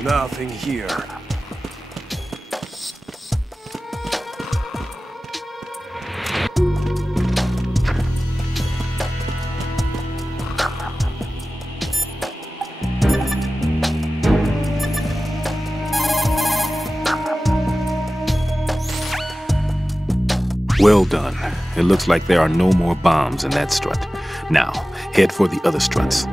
Nothing here. Well done. It looks like there are no more bombs in that strut. Now, head for the other struts.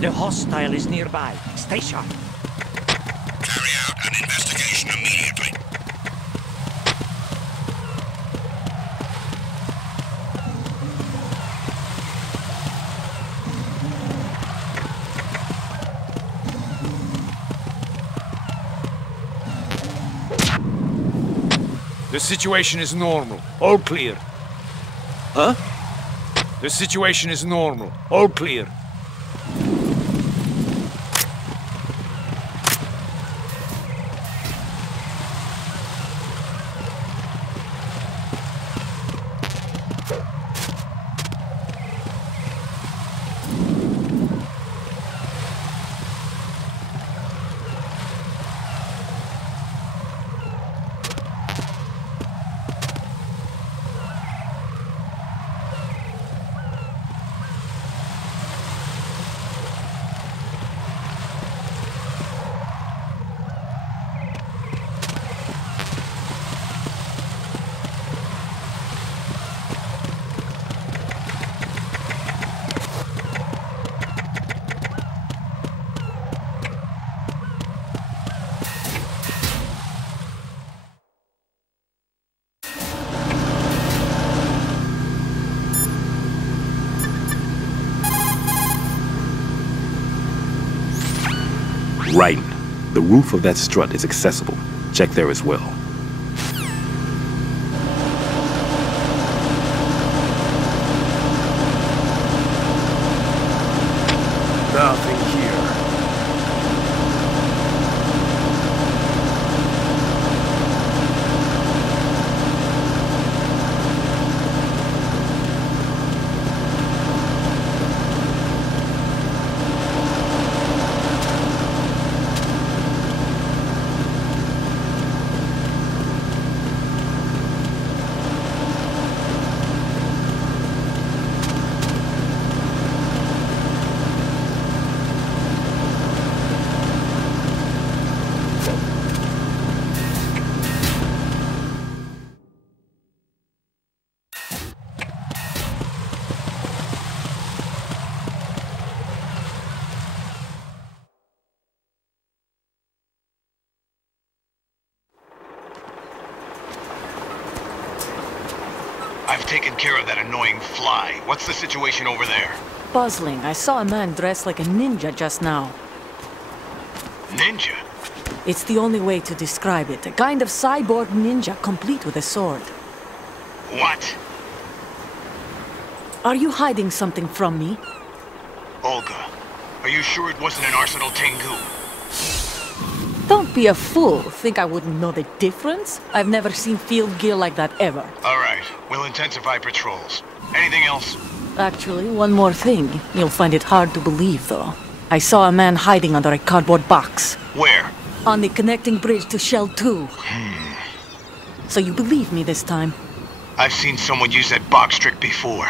The hostile is nearby. Stay sharp. Carry out an investigation immediately. The situation is normal. All clear. Huh? The situation is normal. All clear. Right. The roof of that strut is accessible. Check there as well. Nothing here. I've taken care of that annoying fly. What's the situation over there? Puzzling. I saw a man dressed like a ninja just now. Ninja? It's the only way to describe it. A kind of cyborg ninja, complete with a sword. What? Are you hiding something from me? Olga, are you sure it wasn't an Arsenal Tengu? Don't be a fool. Think I wouldn't know the difference? I've never seen field gear like that ever. All right, we'll intensify patrols. Anything else? Actually, one more thing. You'll find it hard to believe, though. I saw a man hiding under a cardboard box. Where? On the connecting bridge to Shell 2. So you believe me this time? I've seen someone use that box trick before.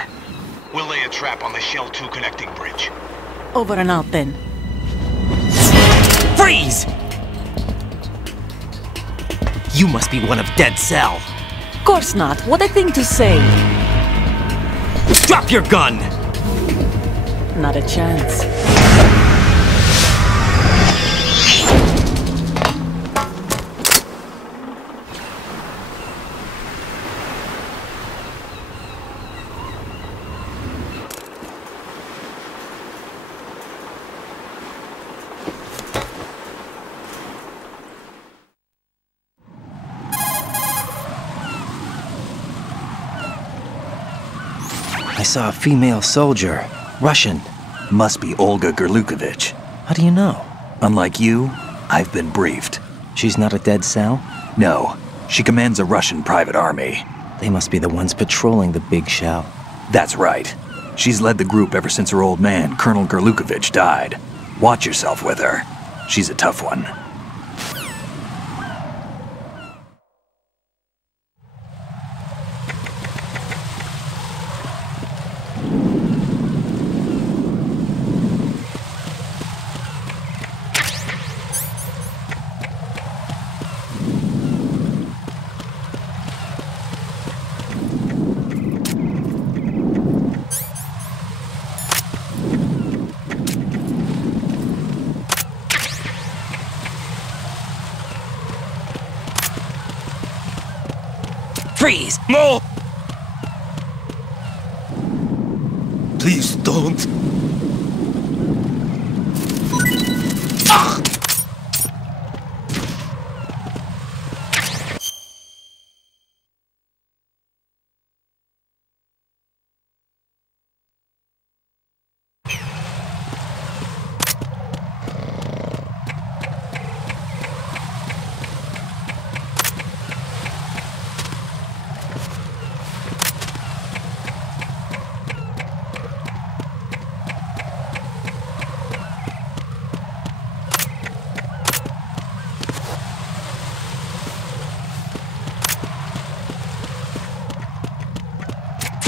We'll lay a trap on the Shell 2 connecting bridge. Over and out, then. Freeze! You must be one of Dead Cell. Course not. What a thing to say. Drop your gun! Not a chance. I saw a female soldier. Russian. Must be Olga Gerlukovich. How do you know? Unlike you, I've been briefed. She's not a Dead Cell? No, she commands a Russian private army. They must be the ones patrolling the big shell. That's right. She's led the group ever since her old man, Colonel Gerlukovich, died. Watch yourself with her. She's a tough one. Freeze! No! Please don't.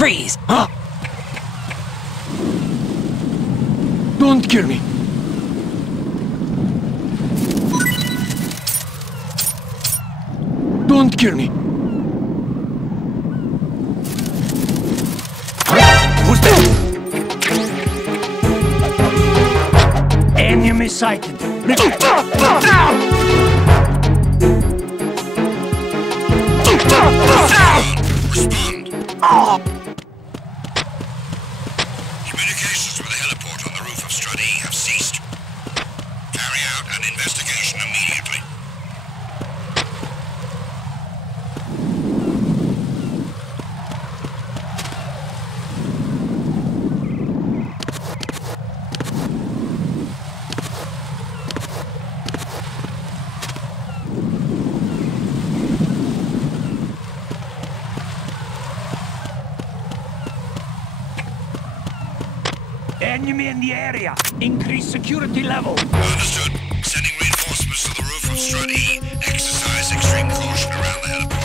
Freeze! Don't kill me. Don't kill me. Who's there? Enemy sighted. Communications with the heliport on the roof of Strut E have ceased. Carry out an investigation immediately. Enemy in the area. Increase security level. Understood. Sending reinforcements to the roof of Strut E. Exercise extreme caution around the heliport.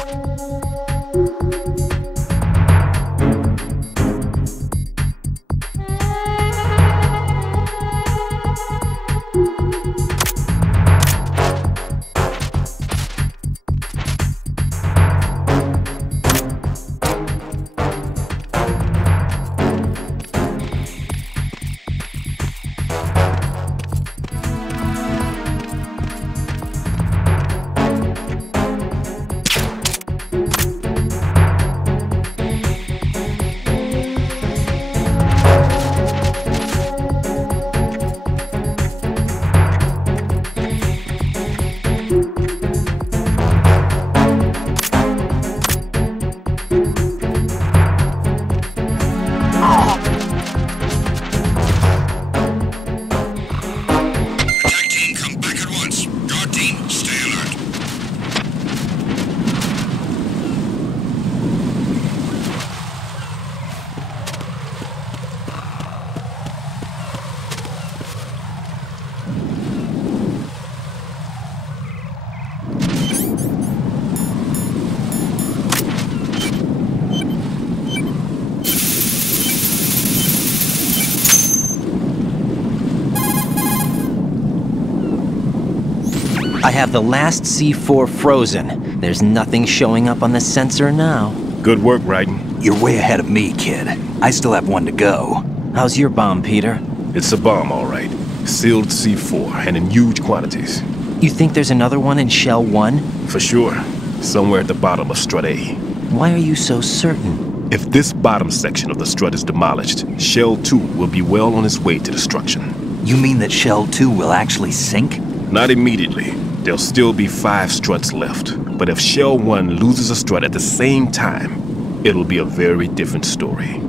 I have the last C4 frozen. There's nothing showing up on the sensor now. Good work, Raiden. You're way ahead of me, kid. I still have one to go. How's your bomb, Peter? It's a bomb, all right. Sealed C4, and in huge quantities. You think there's another one in Shell 1? For sure. Somewhere at the bottom of Strut A. Why are you so certain? If this bottom section of the strut is demolished, Shell 2 will be well on its way to destruction. You mean that Shell 2 will actually sink? Not immediately. There'll still be 5 struts left. But if Shell 1 loses a strut at the same time, it'll be a very different story.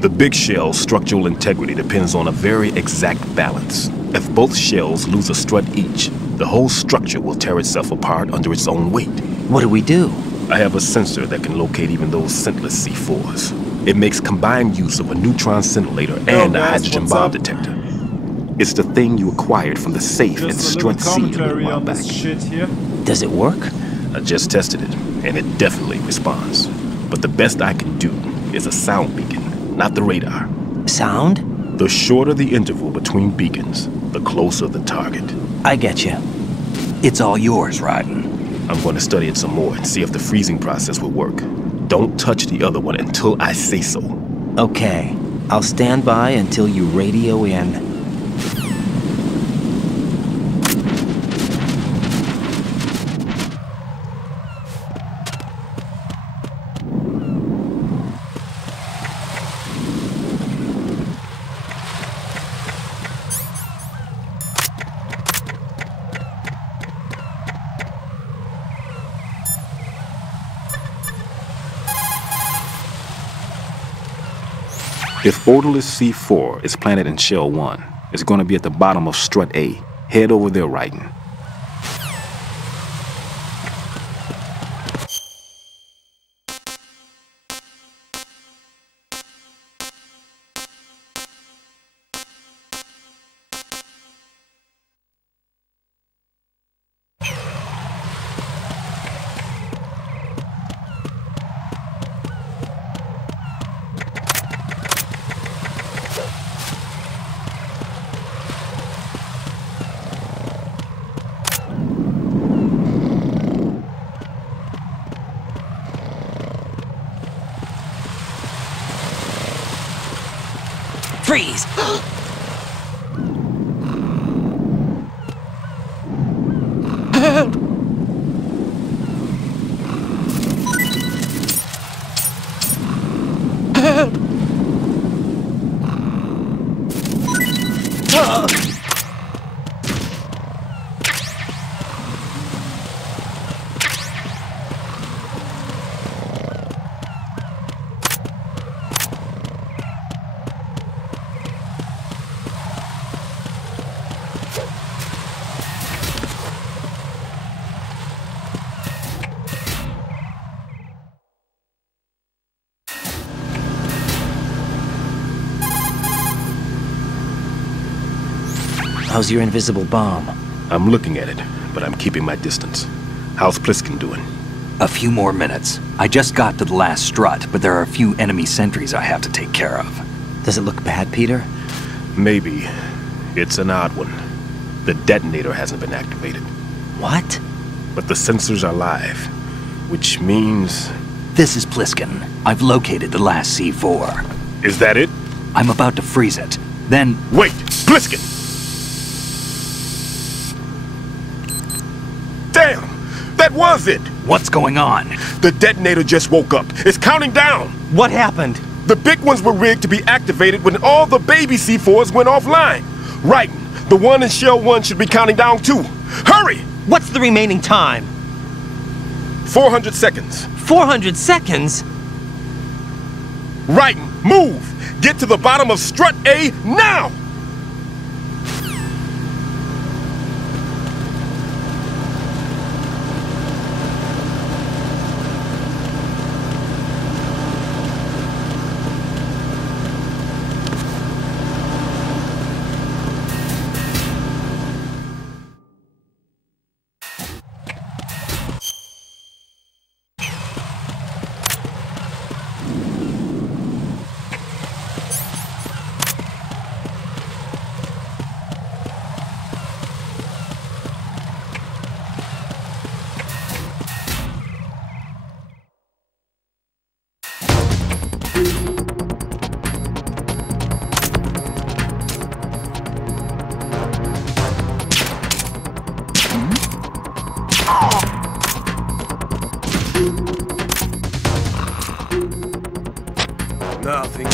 The big shell's structural integrity depends on a very exact balance. If both shells lose a strut each, the whole structure will tear itself apart under its own weight. What do we do? I have a sensor that can locate even those scentless C4s. It makes combined use of a neutron scintillator and a hydrogen bomb detector. It's the thing you acquired from the safe in Strut C a little while back. Does it work? I just tested it, and it definitely responds. But the best I can do is a sound beacon, not the radar. Sound? The shorter the interval between beacons, the closer the target. I get you. It's all yours, Raiden. I'm going to study it some more and see if the freezing process will work. Don't touch the other one until I say so. Okay. I'll stand by until you radio in. If Odorless C4 is planted in Shell 1, it's going to be at the bottom of Strut A. Head over there, Raiden. Freeze! How's your invisible bomb? I'm looking at it, but I'm keeping my distance. How's Pliskin doing? A few more minutes. I just got to the last strut, but there are a few enemy sentries I have to take care of. Does it look bad, Peter? Maybe. It's an odd one. The detonator hasn't been activated. What? But the sensors are live, which means... This is Pliskin. I've located the last C4. Is that it? I'm about to freeze it. Then... Wait! Pliskin! Damn! That was it! What's going on? The detonator just woke up. It's counting down! What happened? The big ones were rigged to be activated when all the baby C4s went offline. Right. The one in Shell 1 should be counting down too. Hurry! What's the remaining time? 400 seconds. 400 seconds? Right. Move! Get to the bottom of strut A now! Nothing.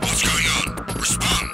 What's going on? Respond.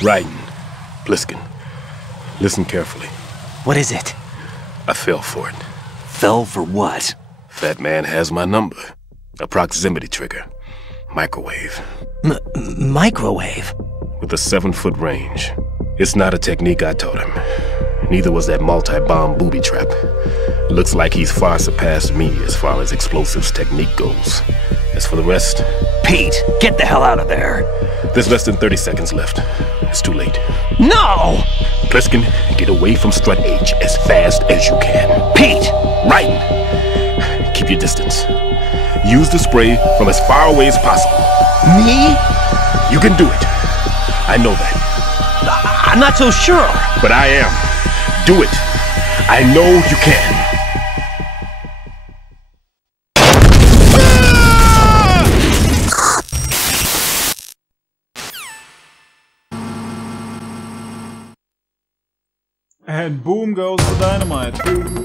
Raiden. Pliskin. Listen carefully. What is it? I fell for it. Fell for what? Fat man has my number. A proximity trigger. Microwave. Microwave? With a 7-foot range. It's not a technique I taught him. Neither was that multi-bomb booby trap. Looks like he's far surpassed me as far as explosives technique goes. As for the rest... Pete, get the hell out of there! There's less than 30 seconds left. It's too late. No! Pliskin, get away from Strut H as fast as you can. Pete! Raiden! Keep your distance. Use the spray from as far away as possible. Me? You can do it. I know that. I'm not so sure. But I am. Do it. I know you can. And boom goes the dynamite.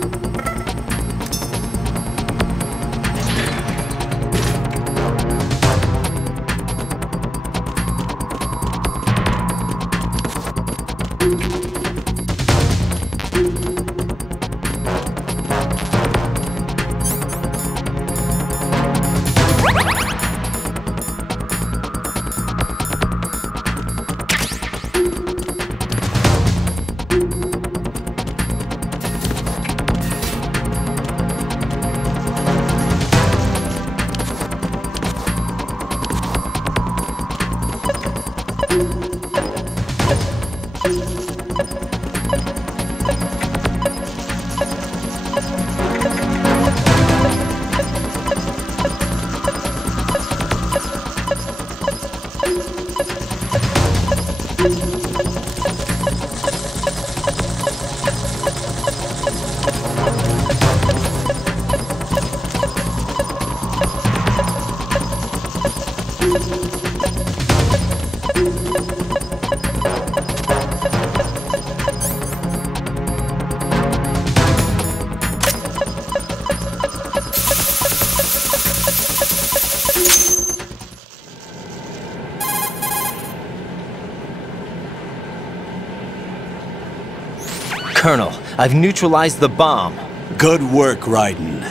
Colonel, I've neutralized the bomb. Good work, Raiden.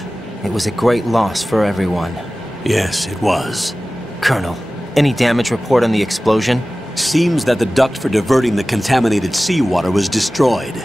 It was a great loss for everyone. Yes, it was. Colonel, any damage report on the explosion? Seems that the duct for diverting the contaminated seawater was destroyed,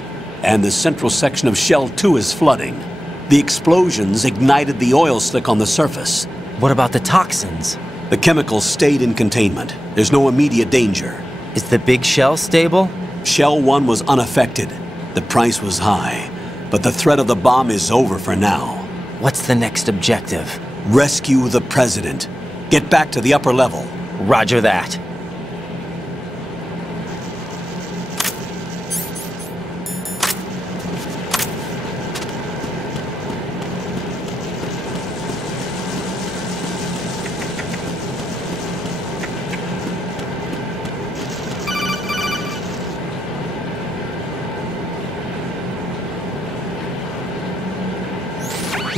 and the central section of Shell 2 is flooding. The explosions ignited the oil slick on the surface. What about the toxins? The chemicals stayed in containment. There's no immediate danger. Is the big shell stable? Shell 1 was unaffected. The price was high, but the threat of the bomb is over for now. What's the next objective? Rescue the President. Get back to the upper level. Roger that.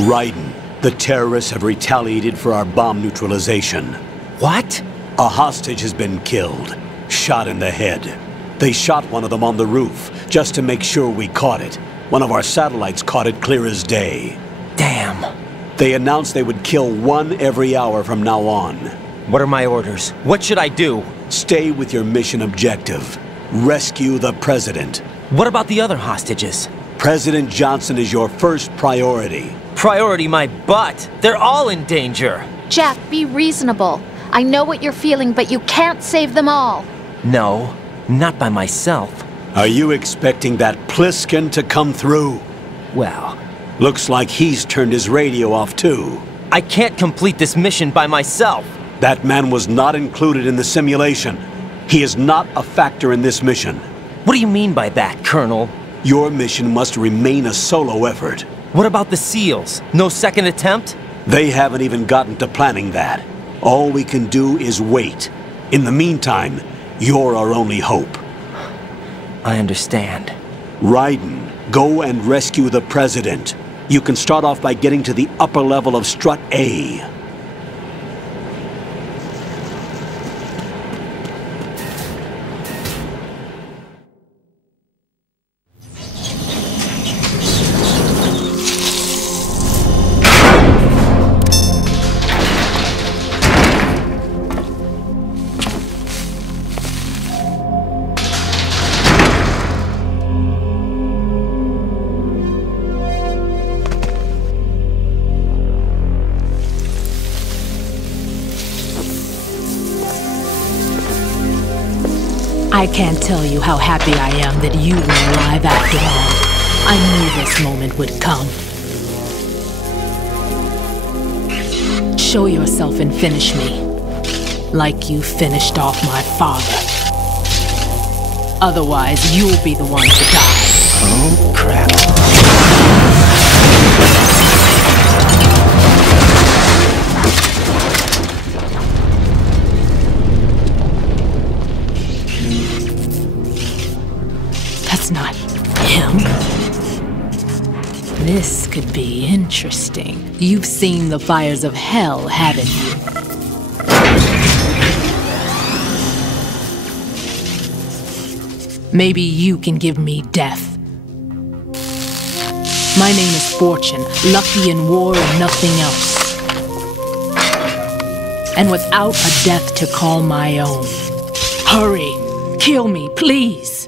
Raiden, the terrorists have retaliated for our bomb neutralization. What? A hostage has been killed, shot in the head. They shot one of them on the roof, just to make sure we caught it. One of our satellites caught it clear as day. Damn. They announced they would kill one every hour from now on. What are my orders? What should I do? Stay with your mission objective. Rescue the President. What about the other hostages? President Johnson is your first priority. Priority my butt. They're all in danger. Jack, be reasonable. I know what you're feeling, but you can't save them all. No, not by myself. Are you expecting that Pliskin to come through? Well, looks like he's turned his radio off too. I can't complete this mission by myself. That man was not included in the simulation. He is not a factor in this mission. What do you mean by that, Colonel? Your mission must remain a solo effort. What about the SEALs? No second attempt? They haven't even gotten to planning that. All we can do is wait. In the meantime, you're our only hope. I understand. Raiden, go and rescue the President. You can start off by getting to the upper level of Strut A. I can't tell you how happy I am that you were alive after all. I knew this moment would come. Show yourself and finish me. Like you finished off my father. Otherwise, you'll be the one to die. Oh, crap. That's not him. This could be interesting. You've seen the fires of hell, haven't you? Maybe you can give me death. My name is Fortune, lucky in war and nothing else. And without a death to call my own. Hurry! Kill me, please!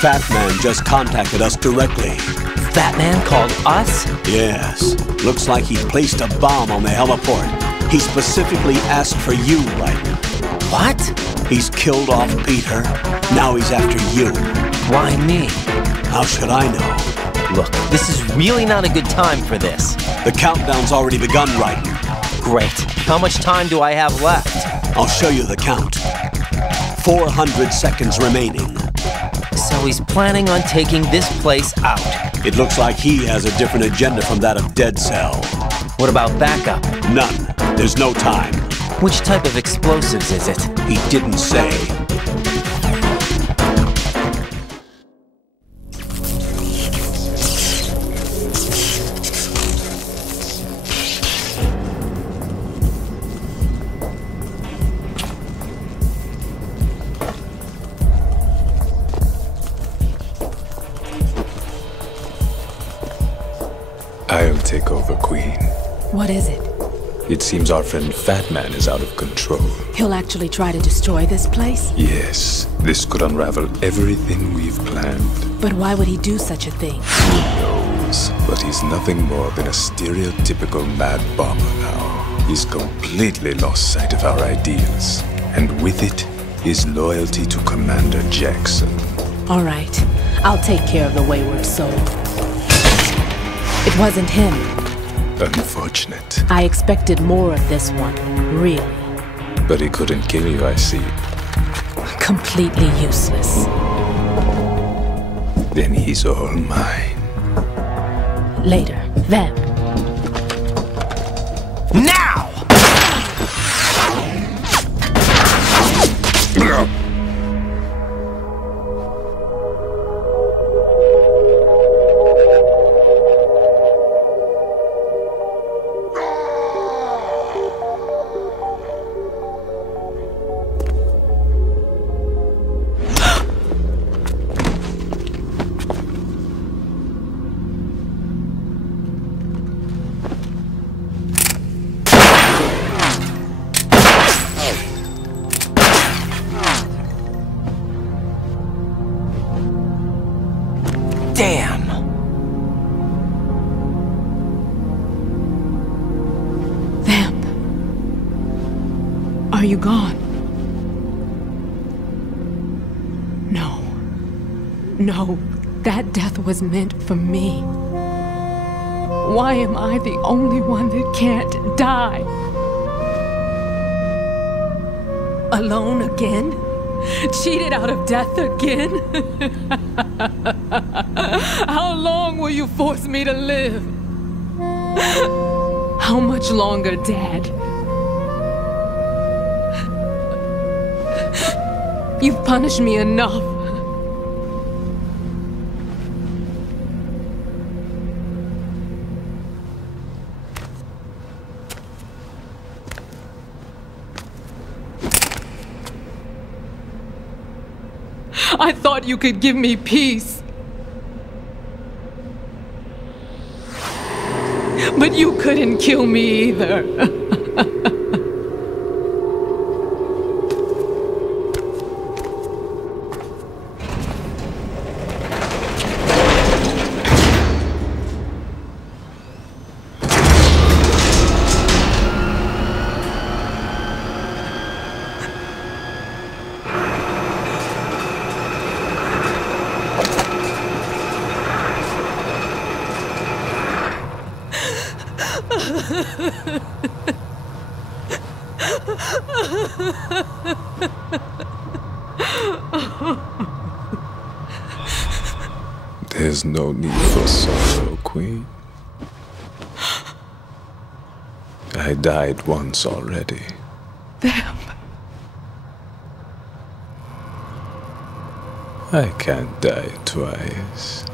Fat Man just contacted us directly. Fat Man called us? Yes. Looks like he placed a bomb on the heliport. He specifically asked for you, Raiden. What? He's killed off Peter. Now he's after you. Why me? How should I know? Look, this is really not a good time for this. The countdown's already begun, Raiden. Great. How much time do I have left? I'll show you the count. 400 seconds remaining. So he's planning on taking this place out. It looks like he has a different agenda from that of Dead Cell. What about backup? None. There's no time. Which type of explosives is it? He didn't say. I'll take over, Queen. What is it? It seems our friend Fat Man is out of control. He'll actually try to destroy this place? Yes, this could unravel everything we've planned. But why would he do such a thing? Who knows? But he's nothing more than a stereotypical mad bomber now. He's completely lost sight of our ideals. And with it, his loyalty to Commander Jackson. All right. I'll take care of the wayward soul. It wasn't him. Unfortunate. I expected more of this one, really. But he couldn't kill you, I see. Completely useless. Then he's all mine. Later, then. Now! Damn! Vamp. Are you gone? No. No, that death was meant for me. Why am I the only one that can't die? Alone again? Cheated out of death again? How long will you force me to live? How much longer, Dad? You've punished me enough. I thought you could give me peace. But you couldn't kill me either. There's no need for sorrow, Queen. I died once already. Vamp. I can't die twice.